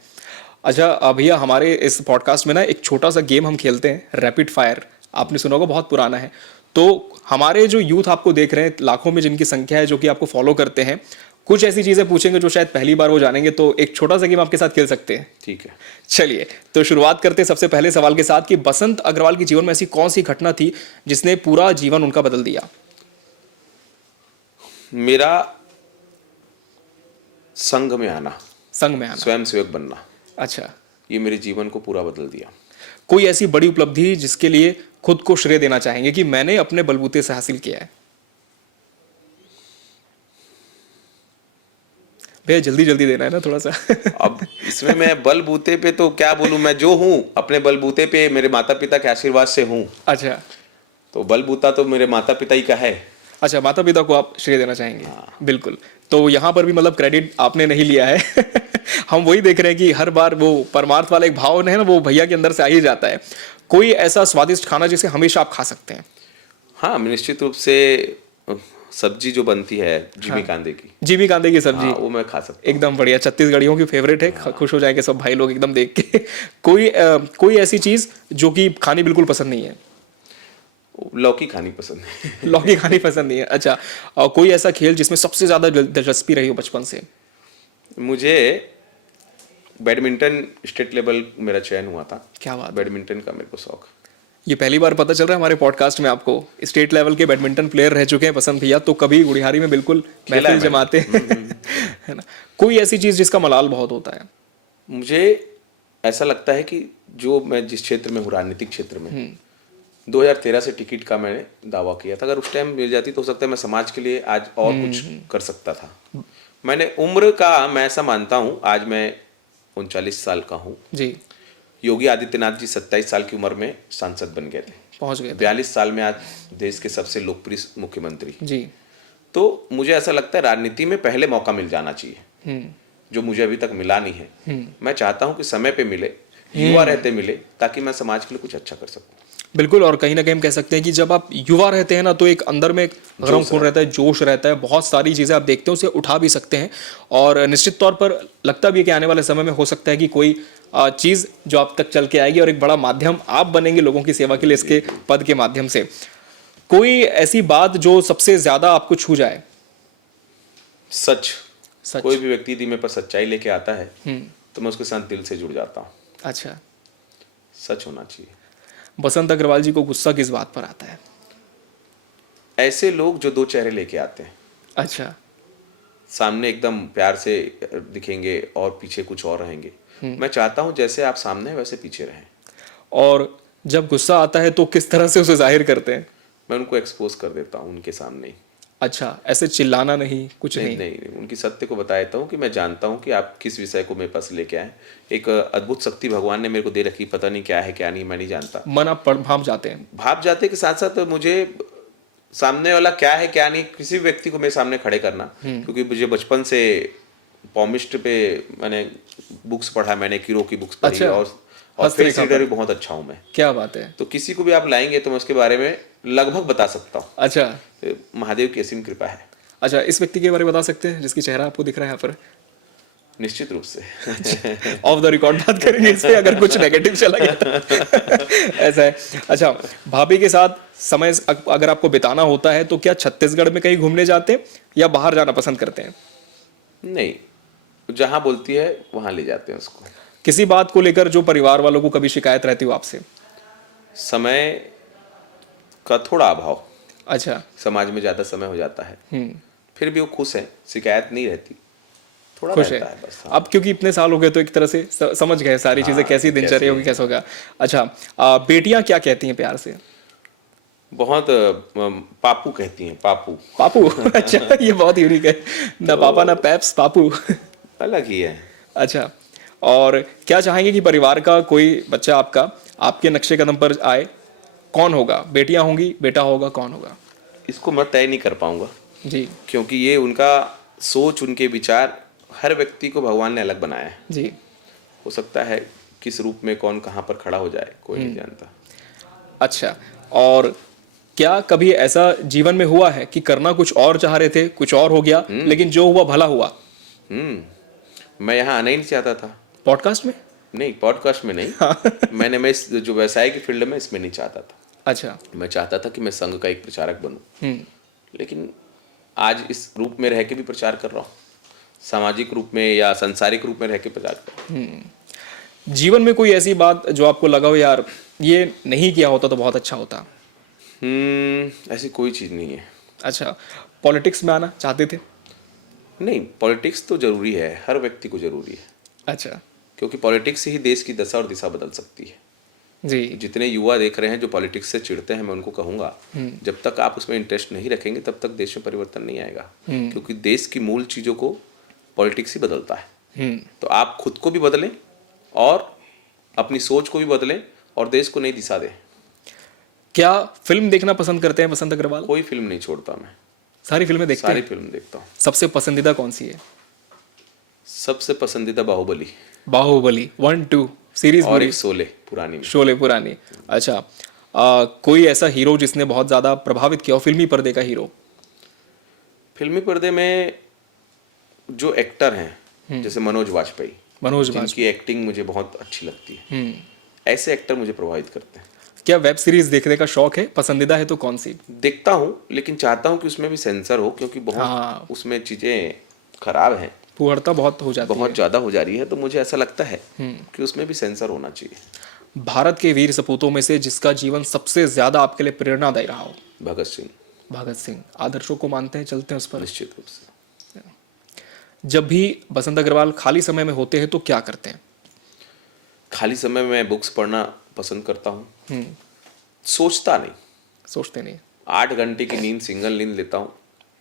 अच्छा भैया, हमारे इस पॉडकास्ट में ना एक छोटा सा गेम हम खेलते हैं, रैपिड फायर। आपने सुना होगा, बहुत पुराना है। तो हमारे जो यूथ आपको देख रहे हैं, लाखों में जिनकी संख्या है जो कि आपको फॉलो करते हैं, कुछ ऐसी चीजें पूछेंगे जो शायद पहली बार वो जानेंगे, तो एक छोटा सा गेम आपके साथ खेल सकते हैं। ठीक है। चलिए, तो शुरुआत करते हैं सबसे पहले सवाल के साथ कि बसंत अग्रवाल के जीवन में ऐसी कौन सी घटना थी जिसने पूरा जीवन उनका बदल दिया? मेरा संघ में आना, संघ में आना, स्वयं सेवक बनना, अच्छा। ये मेरे जीवन को पूरा बदल दिया। कोई ऐसी बड़ी उपलब्धि जिसके लिए खुद को श्रेय देना चाहेंगे कि मैंने अपने बलबूते से हासिल किया है? भैया जल्दी जल्दी देना है ना थोड़ा सा। अब इसमें मैं बलबूते पे तो क्या बोलूं, मैं जो हूं अपने बलबूते पे मेरे माता पिता के आशीर्वाद से हूं, अच्छा। तो बलबूता तो मेरे माता पिता ही का है। अच्छा, माता पिता को आप श्रेय देना चाहेंगे? बिल्कुल। तो यहाँ पर भी मतलब क्रेडिट आपने नहीं लिया है। हम वही देख रहे हैं कि हर बार वो परमार्थ वाला एक भाव है ना, वो भैया के अंदर से आ ही जाता है। कोई ऐसा स्वादिष्ट खाना जिसे हमेशा आप खा सकते हैं? हाँ, निश्चित रूप से सब्जी जो बनती है जीवी कांदे की, जीवी कांदे की सब्जी, हाँ, वो मैं खा सकता हूँ। एकदम बढ़िया, छत्तीसगढ़ियों की फेवरेट है। खुश हो जाएंगे सब भाई लोग एकदम देख के। कोई ऐसी चीज जो कि खानी बिल्कुल पसंद नहीं है? लौकी खानी पसंद है। लौकी खानी पसंद नहीं है, अच्छा। कोई ऐसा खेल जिसमें सबसे ज्यादा दिलचस्पी रही हो बचपन से? मुझे बैडमिंटन स्टेट लेवल मेरा चयन हुआ था। क्या बात है। बैडमिंटन का मेरे को शौक। ये पहली बार पता चल रहा है हमारे पॉडकास्ट में आपको स्टेट लेवल के बैडमिंटन प्लेयर रह चुके हैं पसंद भैया, तो कभी गुड़ियारी में बिल्कुल खेला है महफिल जमाते हैं। है ना। कोई ऐसी चीज जिसका मलाल बहुत होता है? मुझे ऐसा लगता है कि जो मैं जिस क्षेत्र में हूँ, राजनीतिक क्षेत्र में, 2013 से टिकट का मैंने दावा किया था। अगर उस टाइम मिल जाती तो हो सकता है मैं समाज के लिए आज और कुछ कर सकता था। मैंने उम्र का, मैं ऐसा मानता हूँ, आज मैं 39 साल का हूँ जी। योगी आदित्यनाथ जी 27 साल की उम्र में सांसद बन गए थे, पहुंच गए थे। 42 साल में आज देश के सबसे लोकप्रिय मुख्यमंत्री। जी। तो मुझे ऐसा लगता है राजनीति में पहले मौका मिल जाना चाहिए, जो मुझे अभी तक मिला नहीं है। मैं चाहता हूं कि समय पे मिले, युवा रहते मिले, ताकि मैं समाज के लिए कुछ अच्छा कर सकूं। बिल्कुल, और कहीं ना कहीं हम कह सकते हैं कि जब आप युवा रहते हैं ना, तो एक अंदर में एक गरम खून रहता है, जोश रहता है, बहुत सारी चीज़ें आप देखते हैं उसे उठा भी सकते हैं। और निश्चित तौर पर लगता भी है कि आने वाले समय में हो सकता है कि कोई चीज़ जो आप तक चल के आएगी और एक बड़ा माध्यम आप बनेंगे लोगों की सेवा के लिए इसके पद के माध्यम से। कोई ऐसी बात जो सबसे ज़्यादा आपको छू जाए? सच। सच। कोई भी व्यक्ति यदि मेरे पास सच्चाई लेके आता है तो मैं उसके साथ दिल से जुड़ जाता हूँ। अच्छा। सच होना चाहिए। बसंत अग्रवाल जी को गुस्सा किस बात पर आता है? ऐसे लोग जो 2 चेहरे लेके आते हैं। अच्छा। सामने एकदम प्यार से दिखेंगे और पीछे कुछ और रहेंगे। मैं चाहता हूं जैसे आप सामने हैं वैसे पीछे रहें। और जब गुस्सा आता है तो किस तरह से उसे जाहिर करते हैं? मैं उनको एक्सपोज कर देता हूं उनके सामने ही। अच्छा, ऐसे चिल्लाना नहीं, कुछ नहीं? नहीं, उनकी सत्य को बता देता हूँ कि मैं जानता हूँ कि आप किस विषय को मेरे पास लेके आए। एक अद्भुत शक्ति भगवान ने मेरे को दे रखी, पता नहीं क्या है क्या नहीं, मैं नहीं जानता। मन आप भाप जाते हैं? भाप जाते के साथ साथ मुझे सामने वाला क्या है क्या नहीं, किसी भी व्यक्ति को मेरे सामने खड़े करना, क्योंकि मुझे बचपन से पॉमिस्ट पे मैंने बुक्स पढ़ा, मैंने किरो की बुक्स पढ़ी। अच्छा। और फेस रीडर भी बहुत अच्छा हूँ मैं। क्या बात है। तो किसी को भी आप लाएंगे तो मैं उसके बारे में लगभग बता सकता हूँ। अच्छा। तो महादेव की असीम कृपा है। अच्छा, इस व्यक्ति के बारे में बता सकते हैं जिसकी चेहरा आपको दिख रहा है यहाँ पर? निश्चित रूप से। ऑफ द रिकॉर्ड बात करेंगे इस पे, अगर कुछ नेगेटिव चला गया तो। ऐसा है। अच्छा, भाभी के साथ समय अगर आपको बिताना होता है तो क्या छत्तीसगढ़ में कहीं घूमने जाते हैं या बाहर जाना पसंद करते हैं? नहीं, जहां बोलती है वहां ले जाते हैं उसको। किसी बात को लेकर जो परिवार वालों को कभी शिकायत रहती हो आपसे? समय का थोड़ा अभाव, अच्छा। समाज में ज़्यादा समय हो जाता है, हम्म। फिर भी वो खुश है, शिकायत नहीं रहती, थोड़ा खुश है। रहता है बस। हाँ, अब क्योंकि इतने साल हो गए तो एक तरह से समझ गए सारी चीजें, हाँ, कैसी कि दिनचर्या होगी, कैसा होगा। अच्छा, बेटियां क्या कहती हैं प्यार से? बहुत पापू कहती हैं, पापू। पापू। अच्छा, ये बहुत यूनिक है, ना पापा ना पैप्स, पापू। अलग ही है। अच्छा, और क्या चाहेंगे कि परिवार का कोई बच्चा आपका आपके नक्शे कदम पर आए? कौन होगा? बेटियां होंगी, बेटा होगा, कौन होगा? इसको मैं तय नहीं कर पाऊंगा, जी। क्योंकि ये उनका सोच, उनके विचार, हर व्यक्ति को भगवान ने अलग बनाया है। जी। हो सकता है किस रूप में कौन कहाँ पर खड़ा हो जाए, कोई नहीं जानता। अच्छा, और क्या कभी ऐसा जीवन में हुआ है कि करना कुछ और चाह रहे थे, कुछ और हो गया, लेकिन जो हुआ भला हुआ? मैं यहाँ आना ही नहीं चाहता था। पॉडकास्ट में? नहीं, पॉडकास्ट में नहीं। मैं जो व्यवसाय की फील्ड में, इसमें नहीं चाहता था। अच्छा। मैं चाहता था कि मैं संघ का एक प्रचारक बनूं, लेकिन आज इस रूप में रह के भी प्रचार कर रहा हूँ, सामाजिक रूप में या सांसारिक रूप में रह के प्रचार कर रहा हूँ। जीवन में कोई ऐसी बात जो आपको लगा हो यार ये नहीं किया होता तो बहुत अच्छा होता? ऐसी कोई चीज़ नहीं है। अच्छा, पॉलिटिक्स में आना चाहते थे? नहीं, पॉलिटिक्स तो जरूरी है, हर व्यक्ति को जरूरी है, अच्छा। क्योंकि पॉलिटिक्स से ही देश की दशा और दिशा बदल सकती है। जी। जितने युवा देख रहे हैं जो पॉलिटिक्स से चिढ़ते हैं, मैं उनको कहूंगा, जब तक आप उसमें इंटरेस्ट नहीं रखेंगे तब तक देश में परिवर्तन नहीं आएगा, क्योंकि देश की मूल चीज़ों को पॉलिटिक्स ही बदलता है। तो आप खुद को भी बदलें और अपनी सोच को भी बदलें और देश को नई दिशा दें। क्या फिल्म देखना पसंद करते हैं बसंत अग्रवाल? कोई फिल्म नहीं छोड़ता मैं, सारी फिल्में देखते सारी हैं? फिल्म देखता हूँ। सबसे पसंदीदा कौन सी है? सबसे पसंदीदा बाहुबली बाहुबली 1 2 सीरीज और पूरी? एक शोले पुरानी में। शोले पुरानी। अच्छा, कोई ऐसा हीरो जिसने बहुत ज्यादा प्रभावित किया हो, फिल्मी पर्दे का हीरो? फिल्मी पर्दे में जो एक्टर हैं, जैसे मनोज वाजपेयी, मनोज वाजपेयी। जिनकी एक्टिंग मुझे बहुत अच्छी लगती है, ऐसे एक्टर मुझे प्रभावित करते हैं। क्या वेब सीरीज देखने का शौक है? पसंदीदा है तो कौन सी? देखता हूँ, लेकिन चाहता हूँ कि उसमें भी सेंसर हो, क्योंकि बहुत उसमें चीज़ें खराब हैं, फुहड़ता बहुत हो जाती बहुत है। ज़्यादा हो जा रही है, तो मुझे ऐसा लगता है कि उसमें भी सेंसर होना चाहिए। भारत के वीर सपूतों में से जिसका जीवन सबसे ज्यादा आपके लिए प्रेरणादायी रहा हो? भगत सिंह। भगत सिंह। आदर्शों को मानते हैं, चलते हैं उस पर? निश्चित रूप से। जब भी बसंत अग्रवाल खाली समय में होते हैं तो क्या करते हैं? खाली समय में बुक्स पढ़ना पसंद करता हूँ, सोचता नहीं। सोचते नहीं? 8 घंटे की नींद, सिंगल नींद लेता हूँ,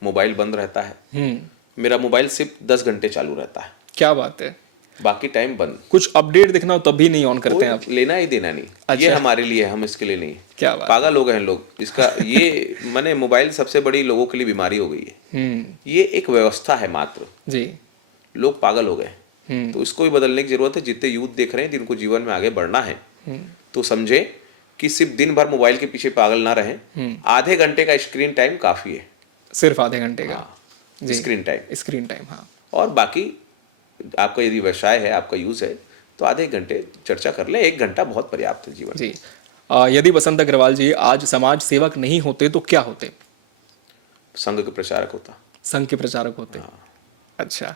मोबाइल बंद रहता है। मेरा मोबाइल सिर्फ 10 घंटे चालू रहता है, क्या बात है। बाकी टाइम बंद। कुछ अपडेट दिखना हो तब भी नहीं ऑन करते हैं आप? कोई लेना ही देना नहीं। अच्छा। ये हमारे लिए है, हम इसके लिए नहीं। क्या बात। पागल लोग हैं लोग इसका। ये मैंने मोबाइल सबसे बड़ी लोगों के लिए बीमारी हो गई है। ये एक व्यवस्था है मात्र, जी। लोग पागल हो गए। तो इसको भी बदलने की जरूरत है। जितने यूथ देख रहे हैं जिनको जीवन में आगे बढ़ना है, तो समझे कि सिर्फ दिन भर मोबाइल के पीछे पागल ना रहें। आधे घंटे का स्क्रीन टाइम काफी है, सिर्फ आधे घंटे का? जी। Screen time. स्क्रीन टाइम, हाँ। और बाकी आपका यदि व्यवसाय है, आपका यूज है, तो आधे घंटे चर्चा कर ले, 1 घंटा बहुत पर्याप्त है जीवन। जी। यदि बसंत अग्रवाल जी आज समाज सेवक नहीं होते तो क्या होते? संघ के प्रचारक होता। संघ के प्रचारक होते? अच्छा,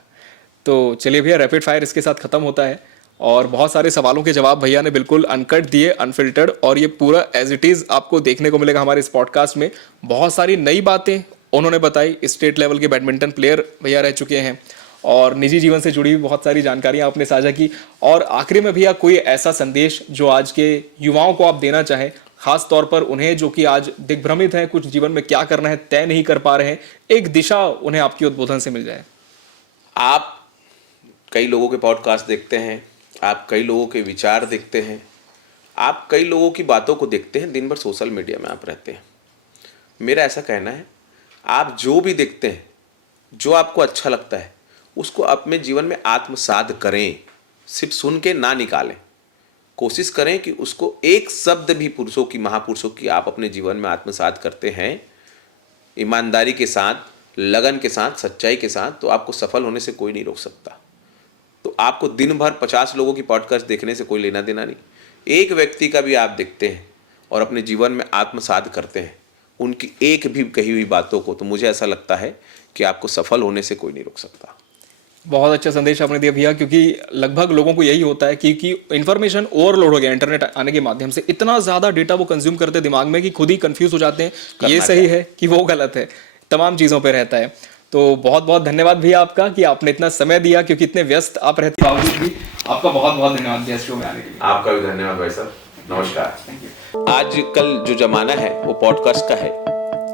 तो चलिए भैया, रैपिड फायर इसके साथ खत्म होता है और बहुत सारे सवालों के जवाब भैया ने बिल्कुल अनकट दिए, अनफिल्टर्ड, और ये पूरा एज इट इज आपको देखने को मिलेगा हमारे इस पॉडकास्ट में। बहुत सारी नई बातें उन्होंने बताई। स्टेट लेवल के बैडमिंटन प्लेयर भैया रह चुके हैं और निजी जीवन से जुड़ी हुई बहुत सारी जानकारियां आपने साझा की। और आखिरी में भैया कोई ऐसा संदेश जो आज के युवाओं को आप देना चाहें, खास तौर पर उन्हें जो कि आज दिग्भ्रमित हैं, कुछ जीवन में क्या करना है तय नहीं कर पा रहे हैं, एक दिशा उन्हें आपकी उद्बोधन से मिल जाए? आप कई लोगों के पॉडकास्ट देखते हैं, आप कई लोगों के विचार देखते हैं, आप कई लोगों की बातों को देखते हैं, दिन भर सोशल मीडिया में आप रहते हैं। मेरा ऐसा कहना है, आप जो भी देखते हैं, जो आपको अच्छा लगता है, उसको अपने जीवन में आत्मसात करें। सिर्फ सुन के ना निकालें, कोशिश करें कि उसको एक शब्द भी पुरुषों की, महापुरुषों की आप अपने जीवन में आत्मसात करते हैं, ईमानदारी के साथ, लगन के साथ, सच्चाई के साथ, तो आपको सफल होने से कोई नहीं रोक सकता। तो आपको दिन भर 50 लोगों की पॉडकास्ट देखने से कोई लेना देना नहीं। एक व्यक्ति का भी आप देखते हैं और अपने जीवन में आत्मसात करते हैं, उनकी एक भी कही हुई बातों को, तो मुझे ऐसा लगता है कि आपको सफल होने से कोई नहीं रोक सकता। बहुत अच्छा संदेश आपने दिया भैया, क्योंकि लगभग लोगों को यही होता है कि इन्फॉर्मेशन ओवरलोड हो गया इंटरनेट आने के माध्यम से, इतना ज़्यादा डेटा वो कंज्यूम करते हैं दिमाग में कि खुद ही कंफ्यूज हो जाते हैं, ये सही है कि वो गलत है, तमाम चीज़ों पे रहता है। तो बहुत बहुत धन्यवाद भैया आपका कि आपने इतना समय दिया, क्योंकि इतने व्यस्त आप रहते हैं बावजूद भी आपका बहुत बहुत धन्यवाद भैया शो में आने के लिए। आपका भी धन्यवाद भाई साहब, नमस्कार। आजकल जो जमाना है वो पॉडकास्ट का है,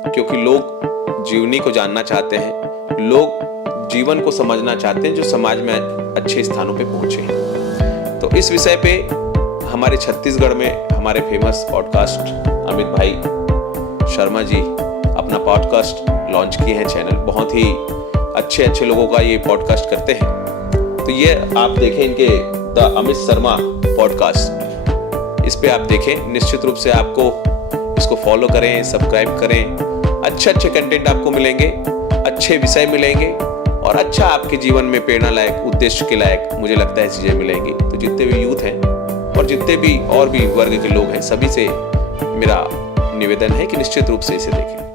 क्योंकि लोग जीवनी को जानना चाहते हैं, लोग जीवन को समझना चाहते हैं जो समाज में अच्छे स्थानों पे पहुंचे हैं। तो इस विषय पे हमारे छत्तीसगढ़ में हमारे फेमस पॉडकास्ट अमित भाई शर्मा जी अपना पॉडकास्ट लॉन्च किए हैं चैनल, बहुत ही अच्छे अच्छे लोगों का ये पॉडकास्ट करते हैं। तो ये आप देखें इनके द अमित शर्मा पॉडकास्ट, इस पे आप देखें, निश्चित रूप से आपको इसको फॉलो करें, सब्सक्राइब करें, अच्छे अच्छे कंटेंट आपको मिलेंगे, अच्छे विषय मिलेंगे और अच्छा आपके जीवन में प्रेरणा लायक, उद्देश्य के लायक मुझे लगता है चीजें मिलेंगी। तो जितने भी यूथ हैं और जितने भी और भी वर्ग के लोग हैं, सभी से मेरा निवेदन है कि निश्चित रूप से इसे देखें।